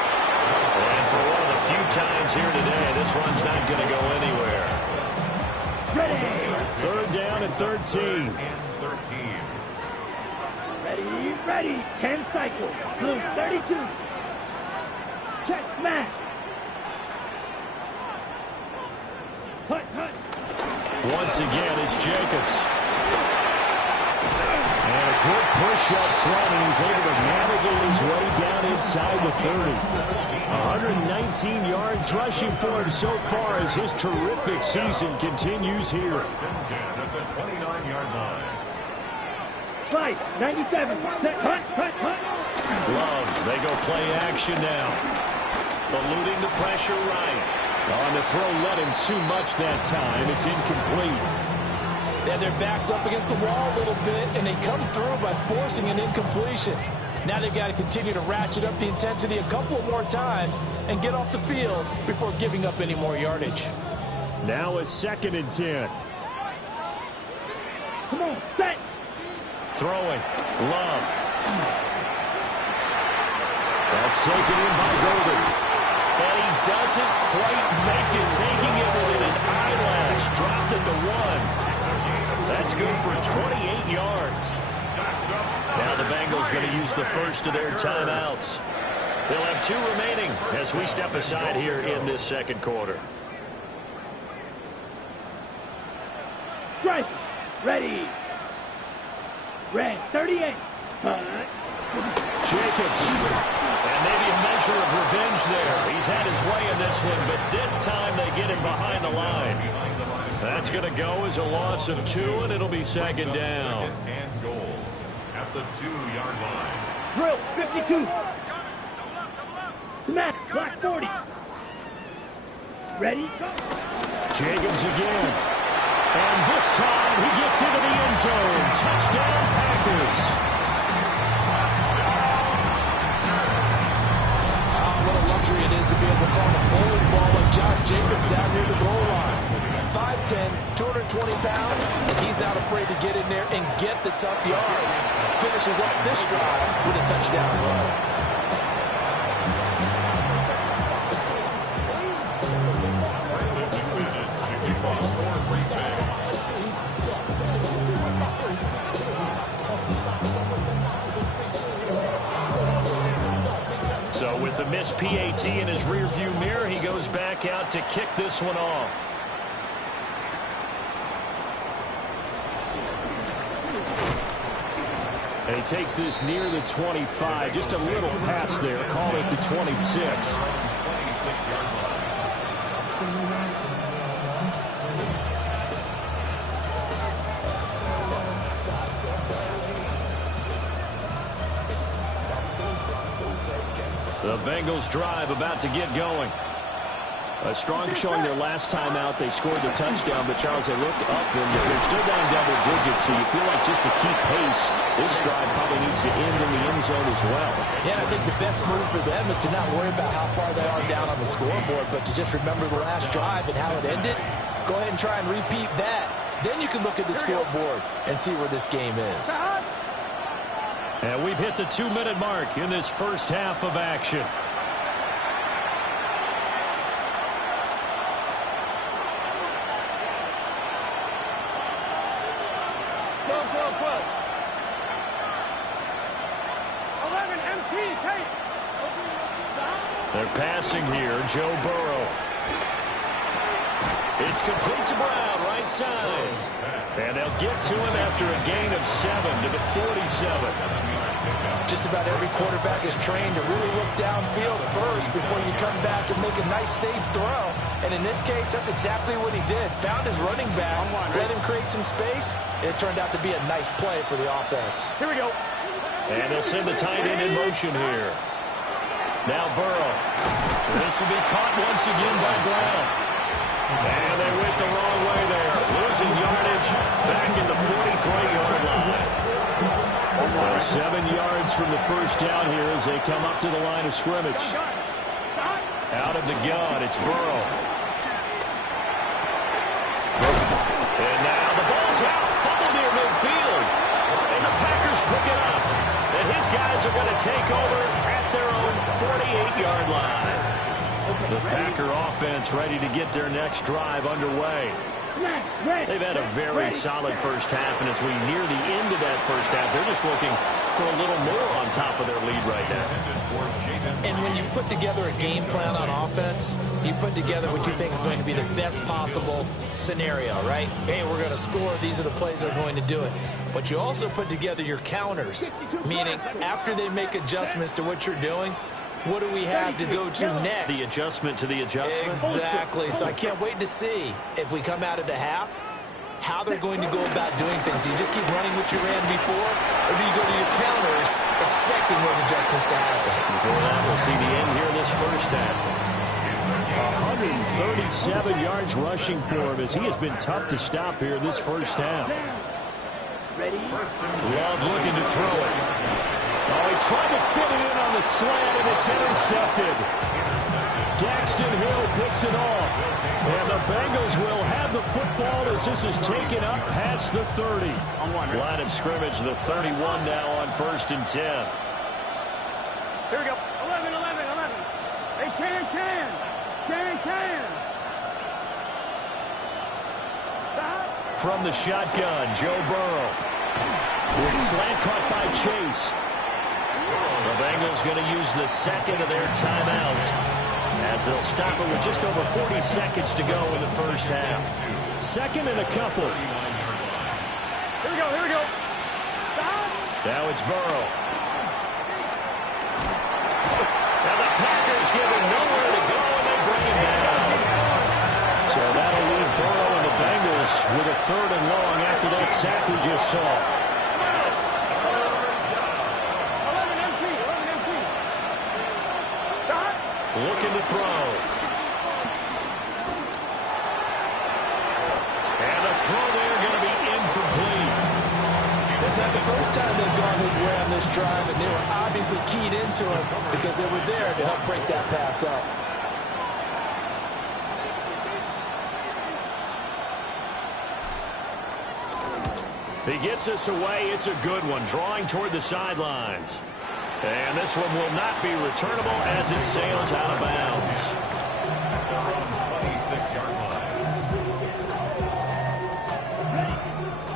And for one of the few times here today, this run's not going to go anywhere. Third down and 13. Ready. 10 cycles. Blue 32. Check smash. Hut. Once again, it's Jacobs. And a good push up front, and he's able to navigate his way down inside the 30. 119 yards rushing for him so far as his terrific season continues here. 29-yard line. Right, 97. Hut. Love, they go play action now. Eluding the pressure right. On the throw, let him too much that time. It's incomplete. Then their backs up against the wall a little bit, and they come through by forcing an incompletion. Now they've got to continue to ratchet up the intensity a couple more times and get off the field before giving up any more yardage. Now a 2nd and 10. Come on, set. Throwing. Love. That's taken in by Golden. And he doesn't quite make it, taking it within an eyelash. Dropped at the 1. That's good for 28 yards. Now the Bengals going to use the first of their timeouts. They'll have 2 remaining as we step aside here in this second quarter. Strike. Ready. Red 38. Jacobs. And maybe a measure of revenge there. He's had his way in this one, but this time they get him behind the line. That's going to go as a loss of 2, and it'll be 2nd down. And goal at the 2-yard line. Drill 52. Smash clock 40. Ready? Go. Jacobs again. And this time he gets into the end zone. Touchdown, Packers. What a luxury it is to be able to call a bowling ball like Josh Jacobs down near the goal line. 5'10", 220 pounds, and he's not afraid to get in there and get the tough yards. Finishes up this drive with a touchdown run. So with the missed PAT in his rearview mirror, he goes back out to kick this one off. And he takes this near the 25. Just a little pass there. Call it the 26. The Bengals drive about to get going. A strong showing their last time out. They scored the touchdown, but Charles, they looked up and they're still down double digits, so you feel like just to keep pace, this drive probably needs to end in the end zone as well. Yeah, and I think the best move for them is to not worry about how far they are down on the scoreboard, but to just remember the last drive and how it ended. Go ahead and try and repeat that. Then you can look at the scoreboard and see where this game is. And we've hit the 2-minute mark in this first half of action. They're passing here, Joe Burrow. It's complete to Brown, right side. And they'll get to him after a gain of 7 to the 47. Just about every quarterback is trained to really look downfield first before you come back and make a nice, safe throw. And in this case, that's exactly what he did. Found his running back, let him create some space, and it turned out to be a nice play for the offense. Here we go. And they'll send the tight end in motion here. Now Burrow. This will be caught once again by Brown. And they went the wrong way there. Losing yardage back at the 43-yard line. So 7 yards from the first down here as they come up to the line of scrimmage. Out of the gun, it's Burrow. And now the ball's out. Fumble near midfield. And the Packers pick it up. And his guys are going to take over at their own 48-yard line. The Packer offense ready to get their next drive underway. They've had a very solid first half, and as we near the end of that first half, they're just looking for a little more on top of their lead right now. And when you put together a game plan on offense, you put together what you think is going to be the best possible scenario, right? Hey, we're going to score. These are the plays that are going to do it. But you also put together your counters, meaning after they make adjustments to what you're doing, what do we have to go to next? The adjustment to the adjustment? Exactly. So I can't wait to see if we come out of the half, how they're going to go about doing things. Do you just keep running what you ran before, or do you go to your counters expecting those adjustments to happen? Before that, we'll see the end here in this first half. 137 yards rushing for him as he has been tough to stop here this first half. Love looking to throw it. Oh, he tried to fit it in on the slant, and it's intercepted. Daxton Hill picks it off. And the Bengals will have the football as this is taken up past the 30. Line of scrimmage, the 31 now on 1st and 10. Here we go. 11, 11, 11. Hey, can. From the shotgun, Joe Burrow. With slant caught by Chase. The Bengals going to use the second of their timeouts as they'll stop it with just over 40 seconds to go in the first half. Second and a couple. Here we go. Stop. Now it's Burrow. Now the Packers give him nowhere to go, and they bring him down. So that'll leave Burrow and the Bengals with a 3rd and long after that sack we just saw. Looking to throw. And the throw there going to be incomplete. That's not the first time they've gone his way on this drive, and they were obviously keyed into him because they were there to help break that pass up. He gets us away. It's a good one, drawing toward the sidelines. And this one will not be returnable as it sails out of bounds.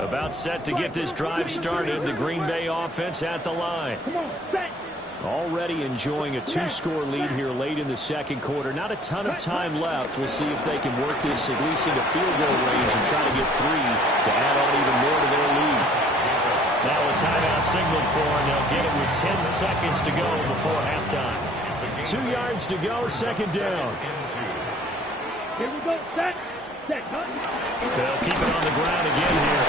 About set to get this drive started. The Green Bay offense at the line. Already enjoying a 2-score lead here late in the second quarter. Not a ton of time left. We'll see if they can work this at least into field goal range and try to get 3 to add on even more to their lead. Now a timeout signaled for, and they'll get it with 10 seconds to go before halftime. 2 yards to go, second down. Here we go, set. They'll keep it on the ground again here.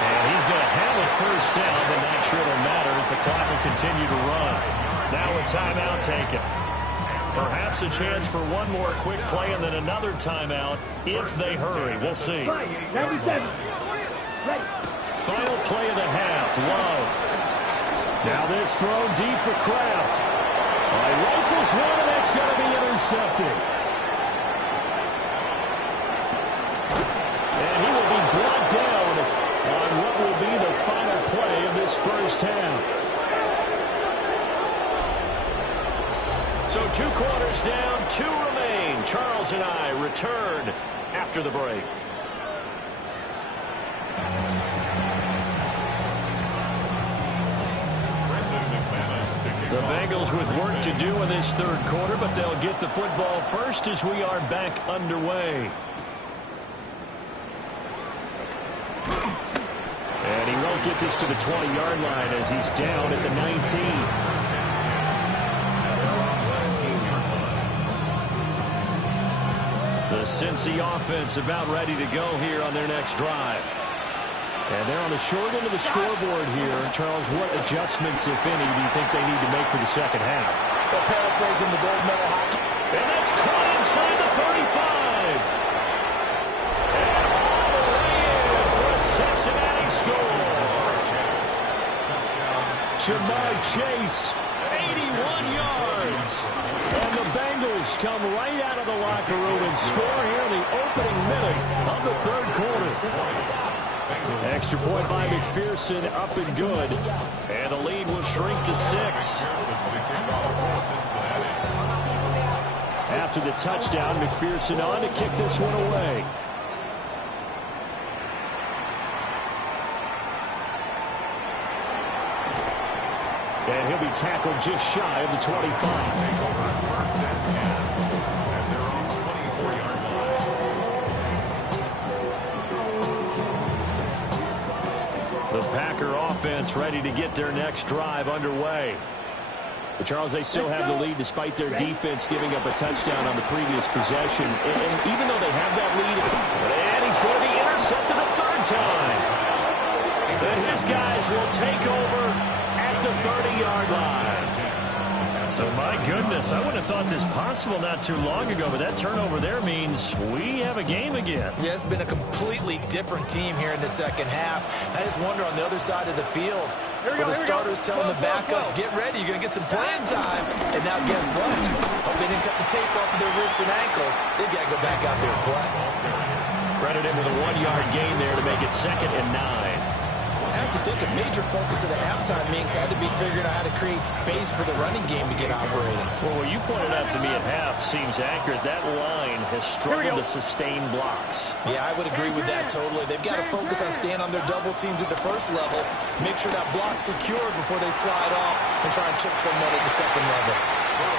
And he's going to have a first down, but not sure it'll matter as the clock will continue to run. Now a timeout taken. Perhaps a chance for one more quick play and then another timeout if they hurry. We'll see. 97. Ready. Final play of the half, Love. Now this throw deep for Kraft. He rifles one, and that's going to be intercepted. And he will be brought down on what will be the final play of this first half. Charles and I return after the break. The Bengals with work to do in this third quarter, but they'll get the football first as we are back underway. And he won't get this to the 20-yard line as he's down at the 19. The Cincy offense about ready to go here on their next drive. And they're on the short end of the scoreboard here. Charles, what adjustments, if any, do you think they need to make for the second half? Well, paraphrasing the gold medal hockey. And that's caught inside the 35. And all the way in for a Cincinnati score. Jamar Chase, 81 yards. And the Bengals come right out of the locker room and score here in the opening minute of the third quarter. Extra point by McPherson, up and good. And the lead will shrink to 6. After the touchdown, McPherson on to kick this one away. And he'll be tackled just shy of the 25. The Packer offense ready to get their next drive underway. But Charles, they still have the lead despite their defense giving up a touchdown on the previous possession. And even though they have that lead, and he's going to be intercepted a third time. And his guys will take over at the 30-yard line. So, my goodness, I wouldn't have thought this possible not too long ago, but that turnover there means we have a game again. Yeah, it's been a completely different team here in the second half. I just wonder on the other side of the field, where the starters telling the backups, get ready, you're going to get some playing time. And now guess what? Hope they didn't cut the tape off of their wrists and ankles. They've got to go back out there and play. Credit him with a 1-yard gain there to make it 2nd and 9. I have to think a major focus of the halftime meetings had to be figuring out how to create space for the running game to get operating. Well, what you pointed out to me at half seems accurate. That line has struggled to sustain blocks. Yeah, I would agree with that totally. They've got to focus on staying on their double teams at the first level, make sure that block's secure before they slide off and try and chip someone at the second level.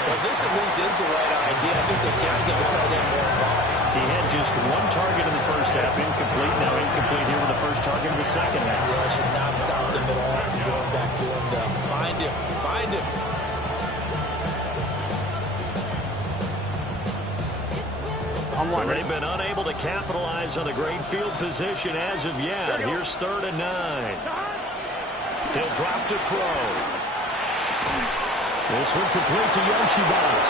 Well, this at least is the right idea. I think they've got to get the tight end more involved. He had just 1 target in the first half, incomplete. Now incomplete here with the first target in the second half. Yeah, I should not stop them at all from going back to him. Find him. Find him. So they've been unable to capitalize on the great field position as of yet. Here's 3rd and 9. He'll drop to throw. This one complete to Yoshibas.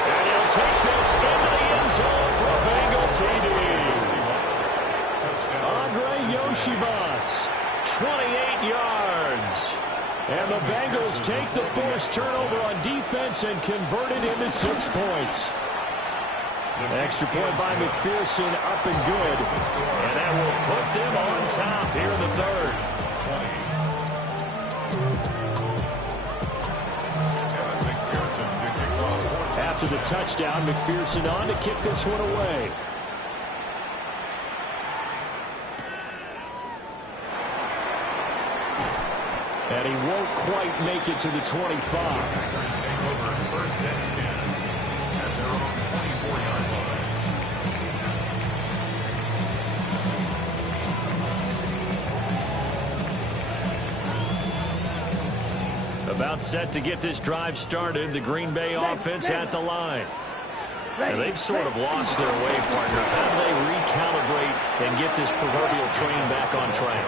And he'll take this into the end zone for a Bengal TD. Andre Yoshibas, 28 yards. And the Bengals take the forced turnover on defense and convert it into 6 points. Extra point by McPherson, up and good. And that will put them on top here in the 3rd. After the touchdown, McPherson on to kick this one away. And he won't quite make it to the 25. About set to get this drive started. The Green Bay offense at the line. And they've sort of lost their way, partner. How do they recalibrate and get this proverbial train back on track?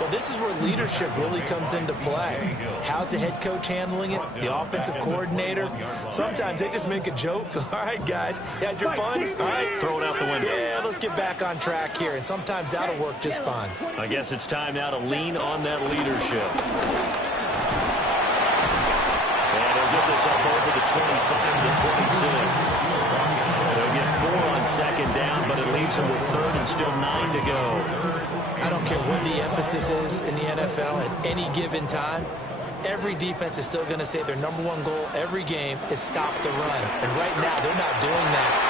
Well, this is where leadership really comes into play. How's the head coach handling it? The offensive coordinator? Sometimes they just make a joke. All right, guys, you had your fun? All right. Throw it out the window. Yeah, let's get back on track here. And sometimes that'll work just fine. I guess it's time now to lean on that leadership. And he'll get this up over the 25 to 26. They'll get 4 on 2nd down, but it leaves them with 3rd and still 9 to go. I don't care what the emphasis is in the NFL at any given time. Every defense is still going to say their #1 goal every game is stop the run. And right now, they're not doing that.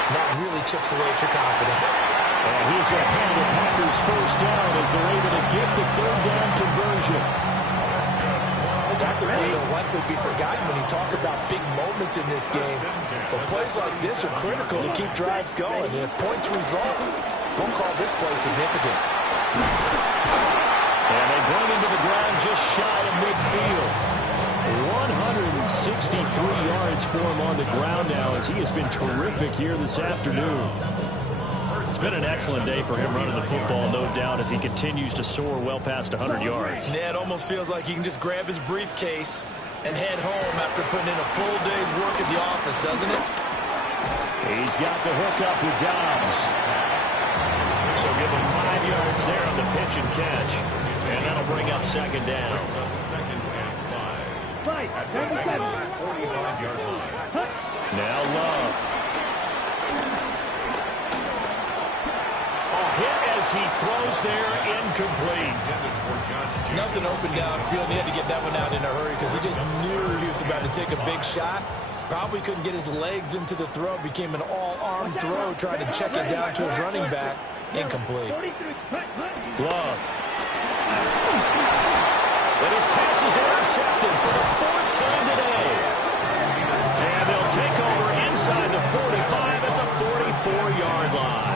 chips away at your confidence. And he's going to handle Packers first down as they're able to get the third down conversion. That's a play that'll likely be forgotten when you talk about big moments in this game. But plays like this are critical to keep drives going. And if points result, we'll call this play significant. And they bring him to the ground just shy of midfield. 163 yards for him on the ground now as he has been terrific here this afternoon. It's been an excellent day for him running the football, no doubt, as he continues to soar well past 100 yards. Yeah, it almost feels like he can just grab his briefcase and head home after putting in a full day's work at the office, doesn't it? He's got the hook up with Dobbs. So give him 5 yards there on the pitch and catch. And that'll bring up second down. Now Love. As he throws there, incomplete. Nothing open downfield. He had to get that one out in a hurry because he just knew he was about to take a big shot. Probably couldn't get his legs into the throw. Became an all-arm throw trying to check it down to his running back. Incomplete. Love. But his pass is intercepted for the fourth time today. And they'll take over inside the 45 at the 44-yard line.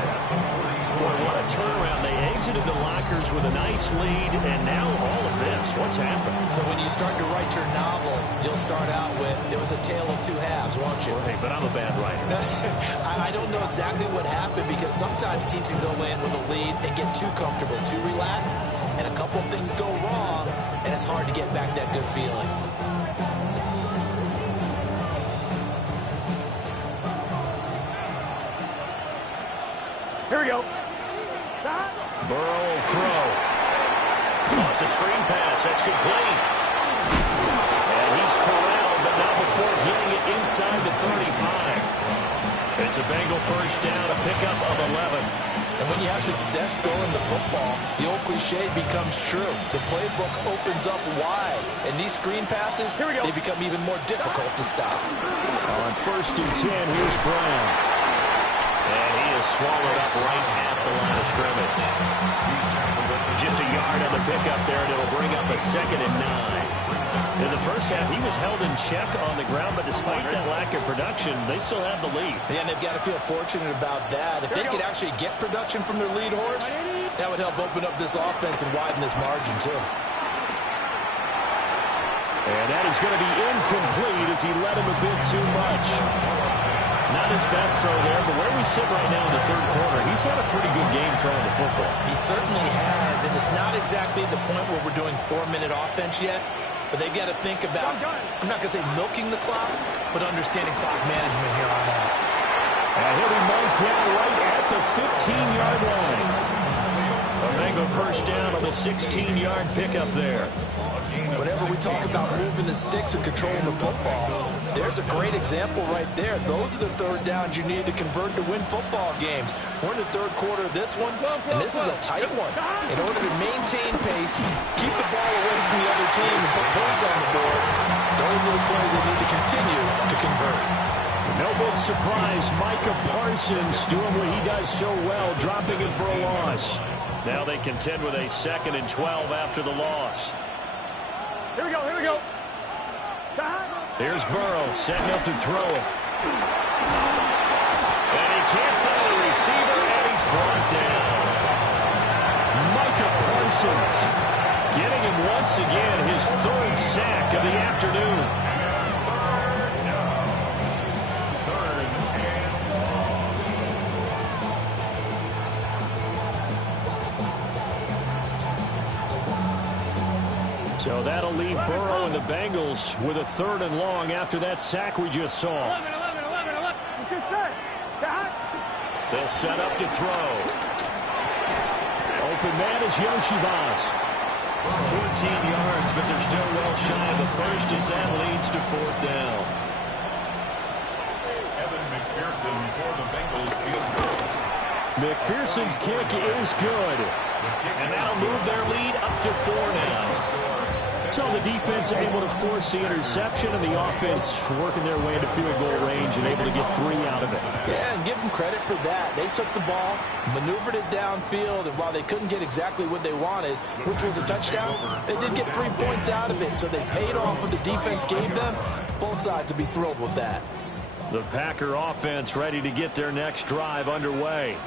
Boy, what a turnaround. They exited the lockers with a nice lead, and now all of this. What's happened? So when you start to write your novel, you'll start out with, it was a tale of two halves, won't you? Hey, but I'm a bad writer. I don't know exactly what happened because sometimes teams can go in with a lead and get too comfortable, too relaxed, and a couple things go wrong, and it's hard to get back that good feeling. Here we go. Burrow will throw. Oh, it's a screen pass. That's complete. And he's corralled, but not before getting it inside the 35. It's a Bengal first down, a pickup of 11. And when you have success throwing the football, the old cliche becomes true. The playbook opens up wide, and these screen passes, they become even more difficult to stop. On first and 10, here's Brown. And he is swallowed up right at the line of scrimmage. Just a yard on the pickup there, and it'll bring up a 2nd and 9. In the first half, he was held in check on the ground, but despite that lack of production, they still have the lead. Yeah, and they've got to feel fortunate about that. If they could actually get production from their lead horse, that would help open up this offense and widen this margin, too. And that is going to be incomplete as he led him a bit too much. Not his best throw there, but where we sit right now in the third quarter, he's had a pretty good game throwing the football. He certainly has, and it's not exactly the point where we're doing 4-minute offense yet, but they've got to think about, I'm not going to say milking the clock, but understanding clock management here on out. And he'll be marked down right at the 15-yard line. A Bengal first down on the 16-yard pickup there. Whenever we talk about moving the sticks and controlling the football, there's a great example right there. Those are the third downs you need to convert to win football games. We're in the third quarter of this one, and this is a tight one. In order to maintain pace, keep the ball away from the other team, and put points on the board, those are the plays they need to continue to convert. No big surprise, Micah Parsons doing what he does so well, dropping it for a loss. Now they contend with a 2nd and 12 after the loss. Here we go, here we go. Here's Burrow setting up to throw it. And he can't find the receiver, and he's brought down. Micah Parsons getting him once again his 3rd sack of the afternoon. So that'll leave Burrow and the Bengals with a 3rd and long after that sack we just saw. 11. Good set. They'll set up to throw. Open man is Yoshibas. 14 yards, but they're still well shy of the first as that leads to 4th down. Evan McPherson for the Bengals field goal. McPherson's kick is good. And that'll move their lead up to 4 now. So the defense able to force the interception, and the offense working their way into field goal range and able to get 3 out of it. Yeah, and give them credit for that. They took the ball, maneuvered it downfield, and while they couldn't get exactly what they wanted, which was a touchdown, they did get 3 points out of it, so they paid off what the defense gave them. Both sides will be thrilled with that. The Packer offense ready to get their next drive underway.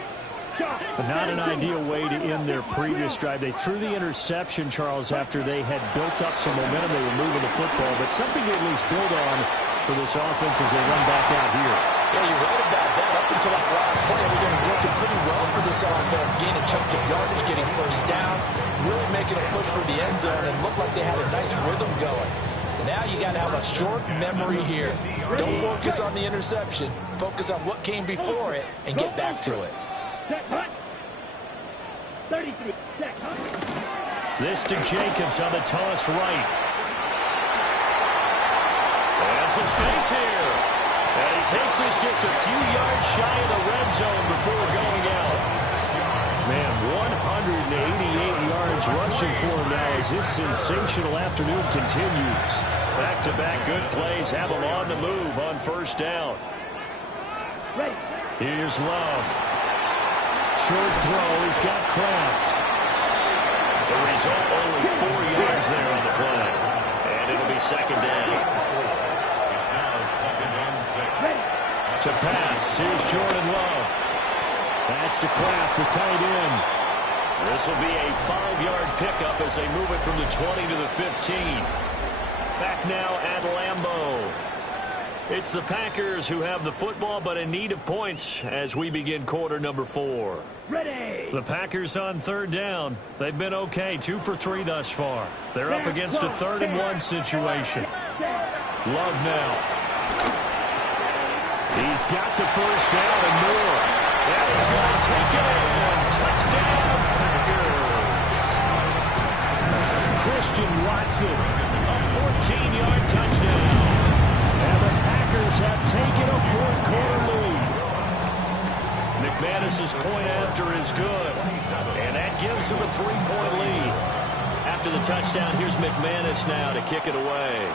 But not an ideal way to end their previous drive. They threw the interception, Charles, after they had built up some momentum. They were moving the football, but something to at least build on for this offense as they run back out here. Yeah, you're right about that. Up until that last play, everything was working pretty well for this offense, gaining chunks of yardage, getting first downs, really making a push for the end zone, and looked like they had a nice rhythm going. Now you got to have a short memory here. Don't focus on the interception. Focus on what came before it and get back to it. 33. This to Jacobs on the toss right. And some space here. And he takes us just a few yards shy of the red zone before going out. Man, 188 yards rushing for him now as this sensational afternoon continues. Back-to-back good plays have him on the move on first down. Here's Love. Short throw, he's got Kraft. The result, only 4 yards there on the play. And it'll be second down. It's now 2nd and 6. To pass, here's Jordan Love. That's to Kraft, the tight end. This will be a 5-yard pickup as they move it from the 20 to the 15. Back now at Lambeau. It's the Packers who have the football, but in need of points as we begin quarter number 4. Ready. The Packers on third down. They've been okay, 2 for 3 thus far. They're up against a 3rd-and-1 situation. Love now. He's got the first down and more. And he's going to take it in. Touchdown, Packers. Christian Watson, a 14-yard touchdown. And the Packers have taken a 4th-quarter lead. McManus's point after is good, and that gives him a 3-point lead. After the touchdown, here's McManus now to kick it away.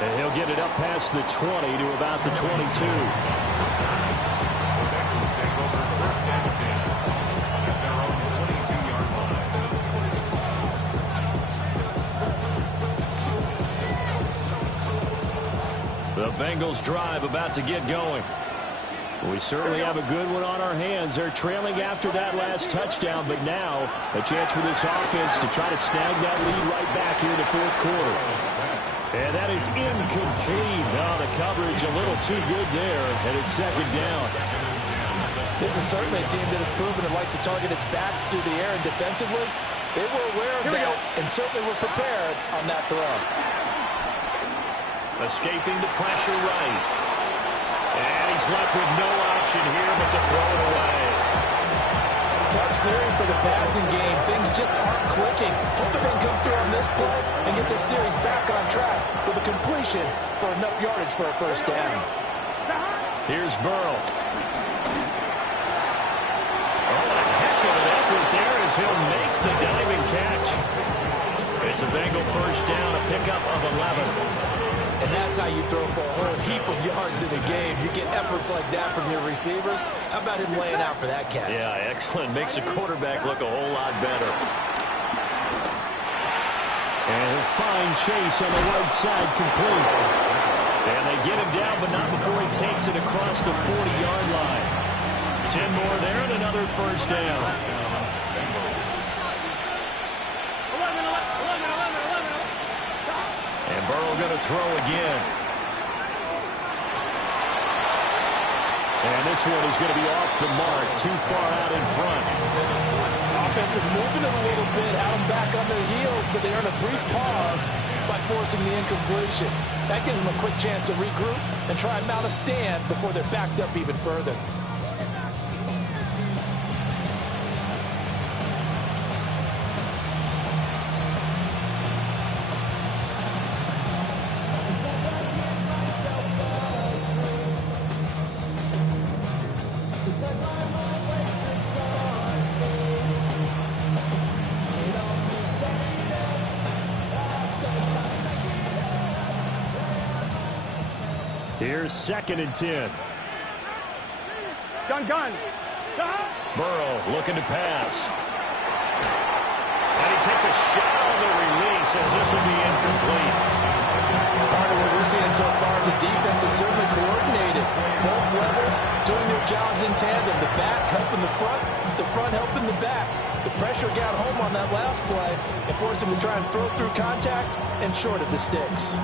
And he'll get it up past the 20 to about the 22. The Bengals drive about to get going. We certainly have a good one on our hands. They're trailing after that last touchdown, but now a chance for this offense to try to snag that lead right back here in the 4th quarter. And that is incomplete. Now the coverage a little too good there, and it's second down. This is certainly a team that has proven it likes to target its backs through the air and defensively. They were aware of that and certainly were prepared on that throw. Escaping the pressure right. And he's left with no option here but to throw it away. Tough series for the passing game. Things just aren't clicking. Hoping they can come through on this play and get this series back on track with a completion for enough yardage for a first down. Here's Burrow. Oh, a heck of an effort there as he'll make the diving catch. It's a Bengal first down, a pickup of 11. And that's how you throw for a whole heap of yards in a game. You get efforts like that from your receivers. How about him laying out for that catch? Yeah, excellent. Makes the quarterback look a whole lot better. And a fine chase on the right side complete. And they get him down, but not before he takes it across the 40-yard line. 10 more there and another first down. And Burrow going to throw again. And this one is going to be off the mark, too far out in front. Offense is moving it a little bit, had them back on their heels, but they earn a brief pause by forcing the incompletion. That gives them a quick chance to regroup and try and mount a stand before they're backed up even further. Here's 2nd and 10. Gun. Burrow looking to pass. And he takes a shot on the release as this will be incomplete. Part of what we're seeing so far is the defense is certainly coordinated. Both levels doing their jobs in tandem. The back helping the front helping the back. The pressure got home on that last play and forced him to try and throw through contact and short of the sticks.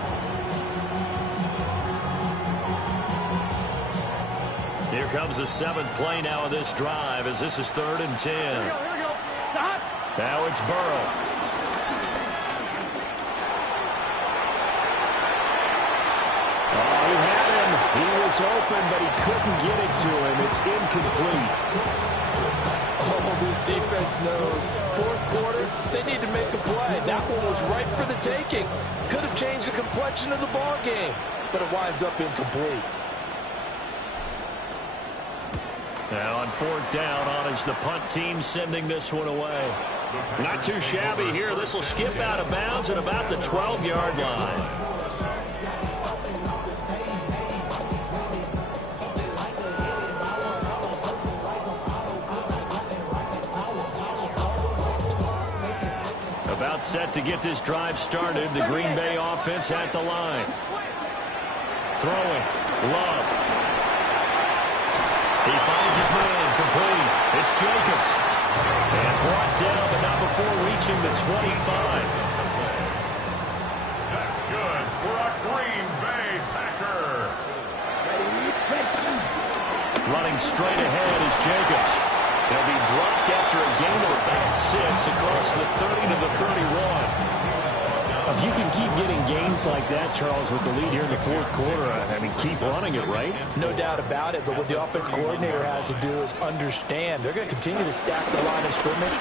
Here comes the 7th play now of this drive as this is 3rd and 10. Here we go. Stop. Now it's Burrow. Oh, he had him. He was open, but he couldn't get it to him. It's incomplete. Oh, this defense knows. 4th quarter, they need to make a play. That one was right for the taking. Could have changed the complexion of the ball game, but it winds up incomplete. Now on 4th down, on is the punt team sending this one away. Not too shabby here. This will skip out of bounds at about the 12-yard line. About set to get this drive started. The Green Bay offense at the line. Throwing. Love. He finds his man, complete. It's Jacobs. And brought down, but not before reaching the 25. That's good for a Green Bay Packer. Running straight ahead is Jacobs. He'll be dropped after a gain of about 6 across the 30 to the 31. If you can keep getting gains like that, Charles, with the lead here in the 4th quarter, I mean, keep running it, right? No doubt about it, but what the offense coordinator has to do is understand. They're going to continue to stack the line of scrimmage.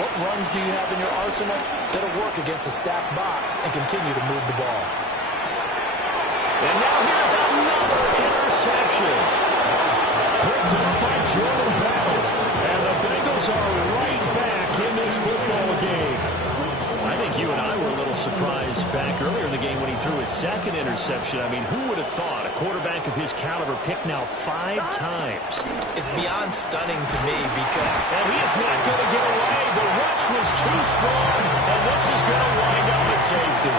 What runs do you have in your arsenal that'll work against a stacked box and continue to move the ball? And now here's another interception. Picked up by Jordan Battle. And the Bengals are right back in this football game. I think you and I were a little surprised back earlier in the game when he threw his 2nd interception. I mean, who would have thought a quarterback of his caliber picked now 5 times? It's beyond stunning to me because... And he is not going to get away. The rush was too strong, and this is going to wind up a safety.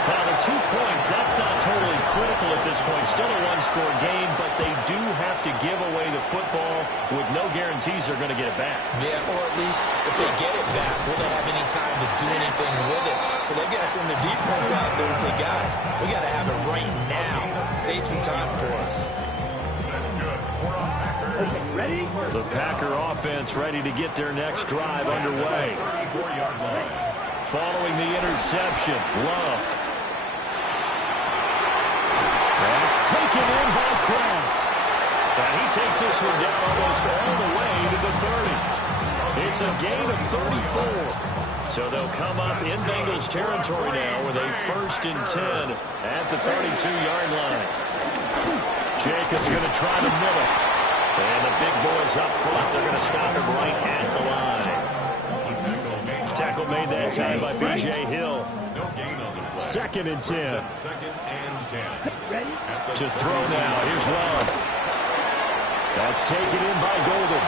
Now, the 2 points, that's not totally critical at this point. Still a one-score game, but they do have to give away the football with no guarantees they're going to get it back. Yeah, or at least if they get it back, will they have any time to do anything with it? So they've got to send their defense out there and say, guys, we got to have it right now. Save some time for us. Okay, ready? The Packer offense ready to get their next drive underway. Following the interception, Love. That's taken in by Kraft. And he takes this one down almost all the way to the 30. It's a gain of 34. So they'll come up in Bengals territory now with a 1st and 10 at the 32-yard line. Jacobs going to try to middle. And the big boys up front, they're going to stop him right at the line. Tackle made that time by B.J. Hill. 2nd and 10. To throw now. Here's Love. That's taken in by Golden.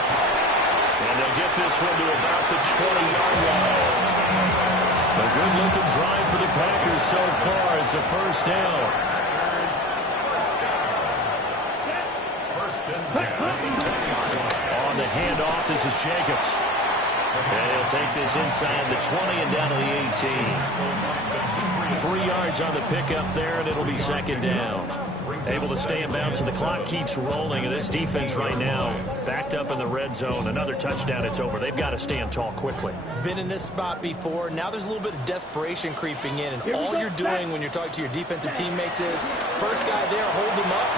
And they'll get this one to about the 20-yard line. A good-looking drive for the Packers so far. It's a 1st down. On the handoff, this is Jacobs. And he'll take this inside the 20 and down to the 18. 3 yards on the pickup there, and it'll be 2nd down. Able to stay in bounds, and the clock keeps rolling. And this defense right now backed up in the red zone. Another touchdown, it's over. They've got to stand tall quickly. Been in this spot before. Now there's a little bit of desperation creeping in. And all you're doing when you're talking to your defensive teammates is, first guy there, hold them up.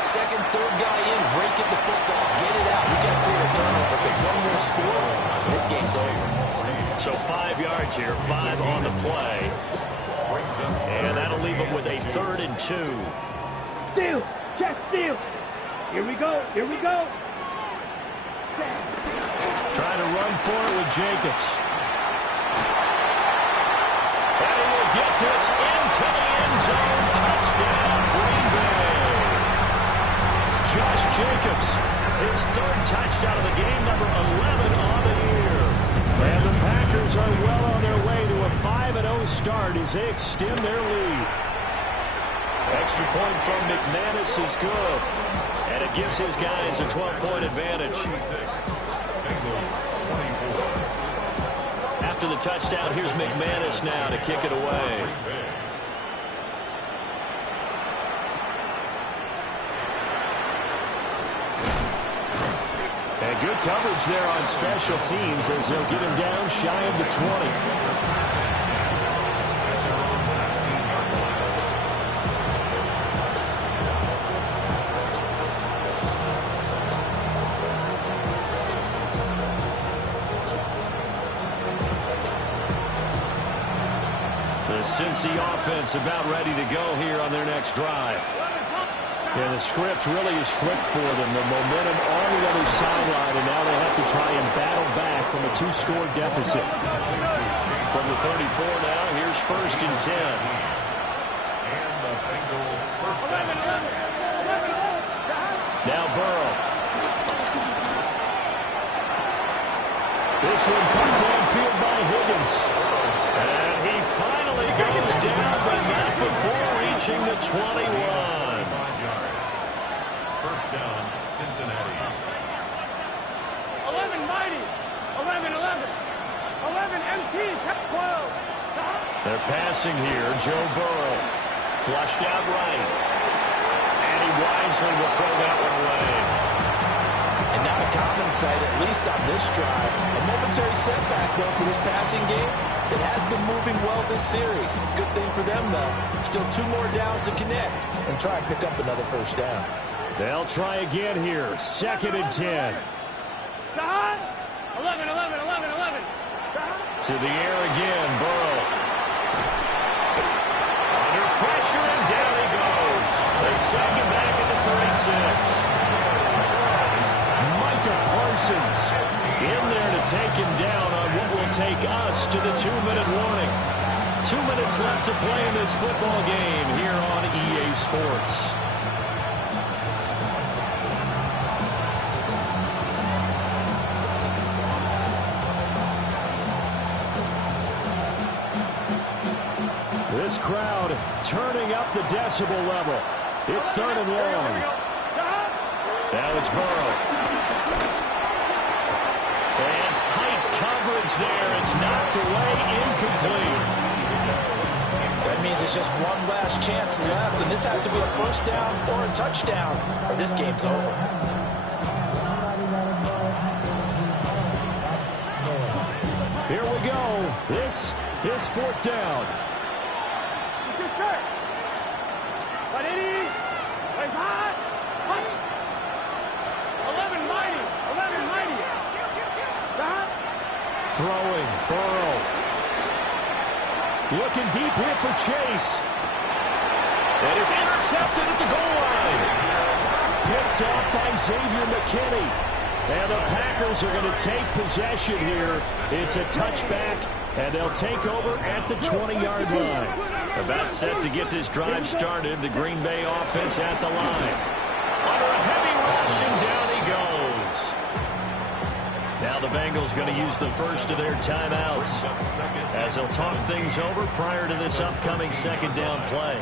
2nd, 3rd guy in, break it the football. Get it out. We've got to create a turnover because one more score, this game's over. So 5 yards here, 5 on the play. And that'll leave them with a 3rd and 2. Steal! Check steal! Here we go! Here we go! Trying to run for it with Jacobs. And he will get this into the end zone. Touchdown, Green Bay. Jacobs. His third touchdown of the game, number 11 on the year. And the Packers are well on their way to a 5-0 start as they extend their lead. Extra point from McManus is good. And it gives his guys a 12-point advantage. After the touchdown, here's McManus now to kick it away. And good coverage there on special teams as they'll get him down shy of the 20. Cincy offense about ready to go here on their next drive. And the script really is flipped for them. The momentum on the other sideline, and now they have to try and battle back from a 2-score deficit. From the 34 now, here's 1st and 10. And the Bengal first down. Now Burrow. This one cut downfield by Higgins. And he finally goes down, but not before reaching the 21. 5 yards. First down, Cincinnati. 11 mighty. 11, 11. 11 MT, 12. They're passing here. Joe Burrow. Flushed out right. And he wisely will throw that one away. And now a common sight, at least on this drive. A momentary setback, though, for this passing game. It has been moving well this series. Good thing for them, though. Still 2 more downs to connect and try and pick up another first down. They'll try again here. 2nd and 10. 11, 11, 11, 11. To the air again, Burrow. Under pressure, and down he goes. They send him back at the 36. Micah Parsons in there to take him down on what will take us to the 2-minute warning. 2 minutes left to play in this football game here on EA Sports. This crowd turning up the decibel level. It's 3rd and long. Now it's Burrow. And tight coverage there. It's knocked away, incomplete. That means it's just one last chance left, and this has to be a first down or a touchdown, or this game's over. Here we go. This is 4th down. Throwing, Burrow. Looking deep here for Chase. And it's intercepted at the goal line. Picked up by Xavier McKinney. And the Packers are going to take possession here. It's a touchback, and they'll take over at the 20-yard line. About set to get this drive started. The Green Bay offense at the line. Under a heavy rush, and down he goes. Now the Bengals going to use the first of their timeouts as they'll talk things over prior to this upcoming 2nd down play.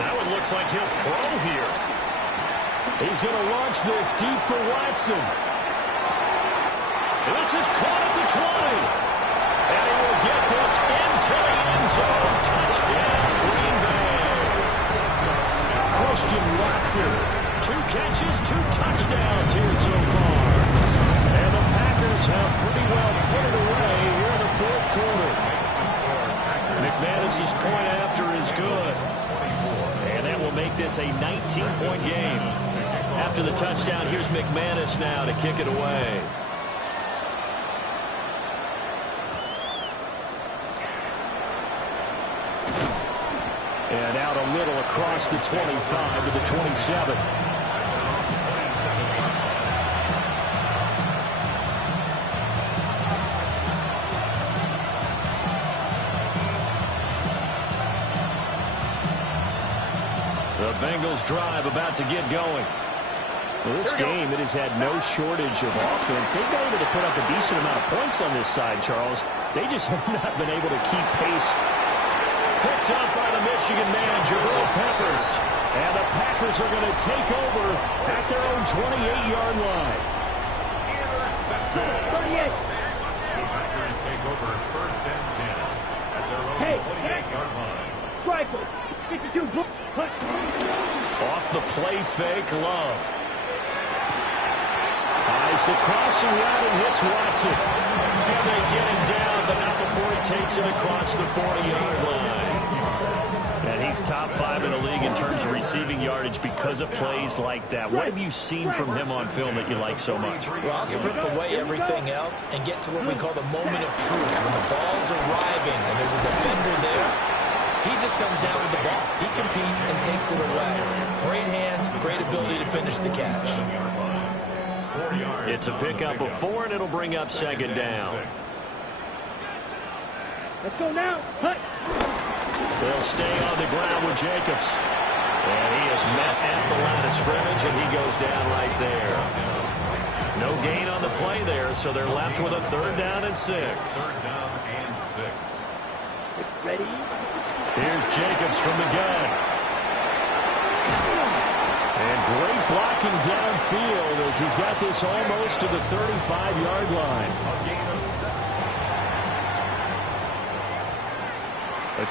Now it looks like he'll throw here. He's going to launch this deep for Watson. This is caught at the 20. And he will get this into the end zone. Touchdown, Green Bay. Christian Watson. 2 catches, 2 touchdowns here so far. And the Packers have pretty well put it away here in the 4th quarter. McManus's point after is good. And that will make this a 19-point game. After the touchdown, here's McManus now to kick it away. And out a little across the 25 to the 27. Bengals drive about to get going. Well, this game, it has had no shortage of offense. They've been able to put up a decent amount of points on this side, Charles. They just have not been able to keep pace. Picked up by the Michigan man, Jabril Peppers. And the Packers are going to take over at their own 28-yard line. 38. The Packers take over first and 10 at their own 28-yard line. Rifle. 52. Off the play fake, Love. Eyes the crossing route and hits Watson. And they get him down, but not before he takes it across the 40-yard line. And he's top 5 in the league in terms of receiving yardage because of plays like that. What have you seen from him on film that you like so much? Well, I'll strip away everything else and get to what we call the moment of truth. When the ball's arriving and there's a defender there, he just comes down with the ball. He competes and takes it away. Great hands, great ability to finish the catch. It's a pickup of 4, and it'll bring up second down. Let's go now. Hut. They'll stay on the ground with Jacobs. And he is met at the line of scrimmage, and he goes down right there. No gain on the play there, so they're left with a 3rd down and 6. 3rd down and 6. Ready? Here's Jacobs from the gun. And great blocking downfield as he's got this almost to the 35-yard line. A gain of 7.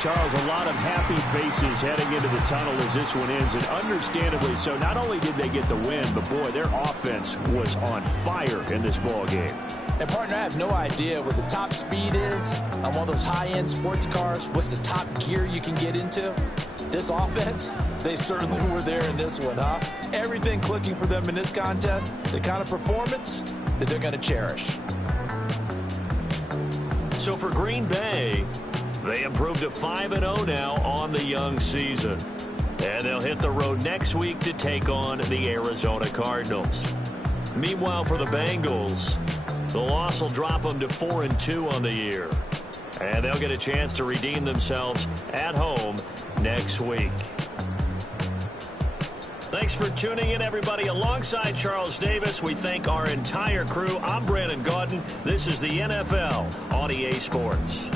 Charles, a lot of happy faces heading into the tunnel as this one ends, and understandably so. Not only did they get the win, but boy, their offense was on fire in this ball game. And, partner, I have no idea what the top speed is on one of those high-end sports cars. What's the top gear you can get into? This offense, they certainly were there in this one, huh? Everything clicking for them in this contest, the kind of performance that they're going to cherish. So for Green Bay, they improved to 5-0 now on the young season. And they'll hit the road next week to take on the Arizona Cardinals. Meanwhile, for the Bengals, the loss will drop them to 4-2 on the year. And they'll get a chance to redeem themselves at home next week. Thanks for tuning in, everybody. Alongside Charles Davis, we thank our entire crew. I'm Brandon Gaudin. This is the NFL on EA Sports.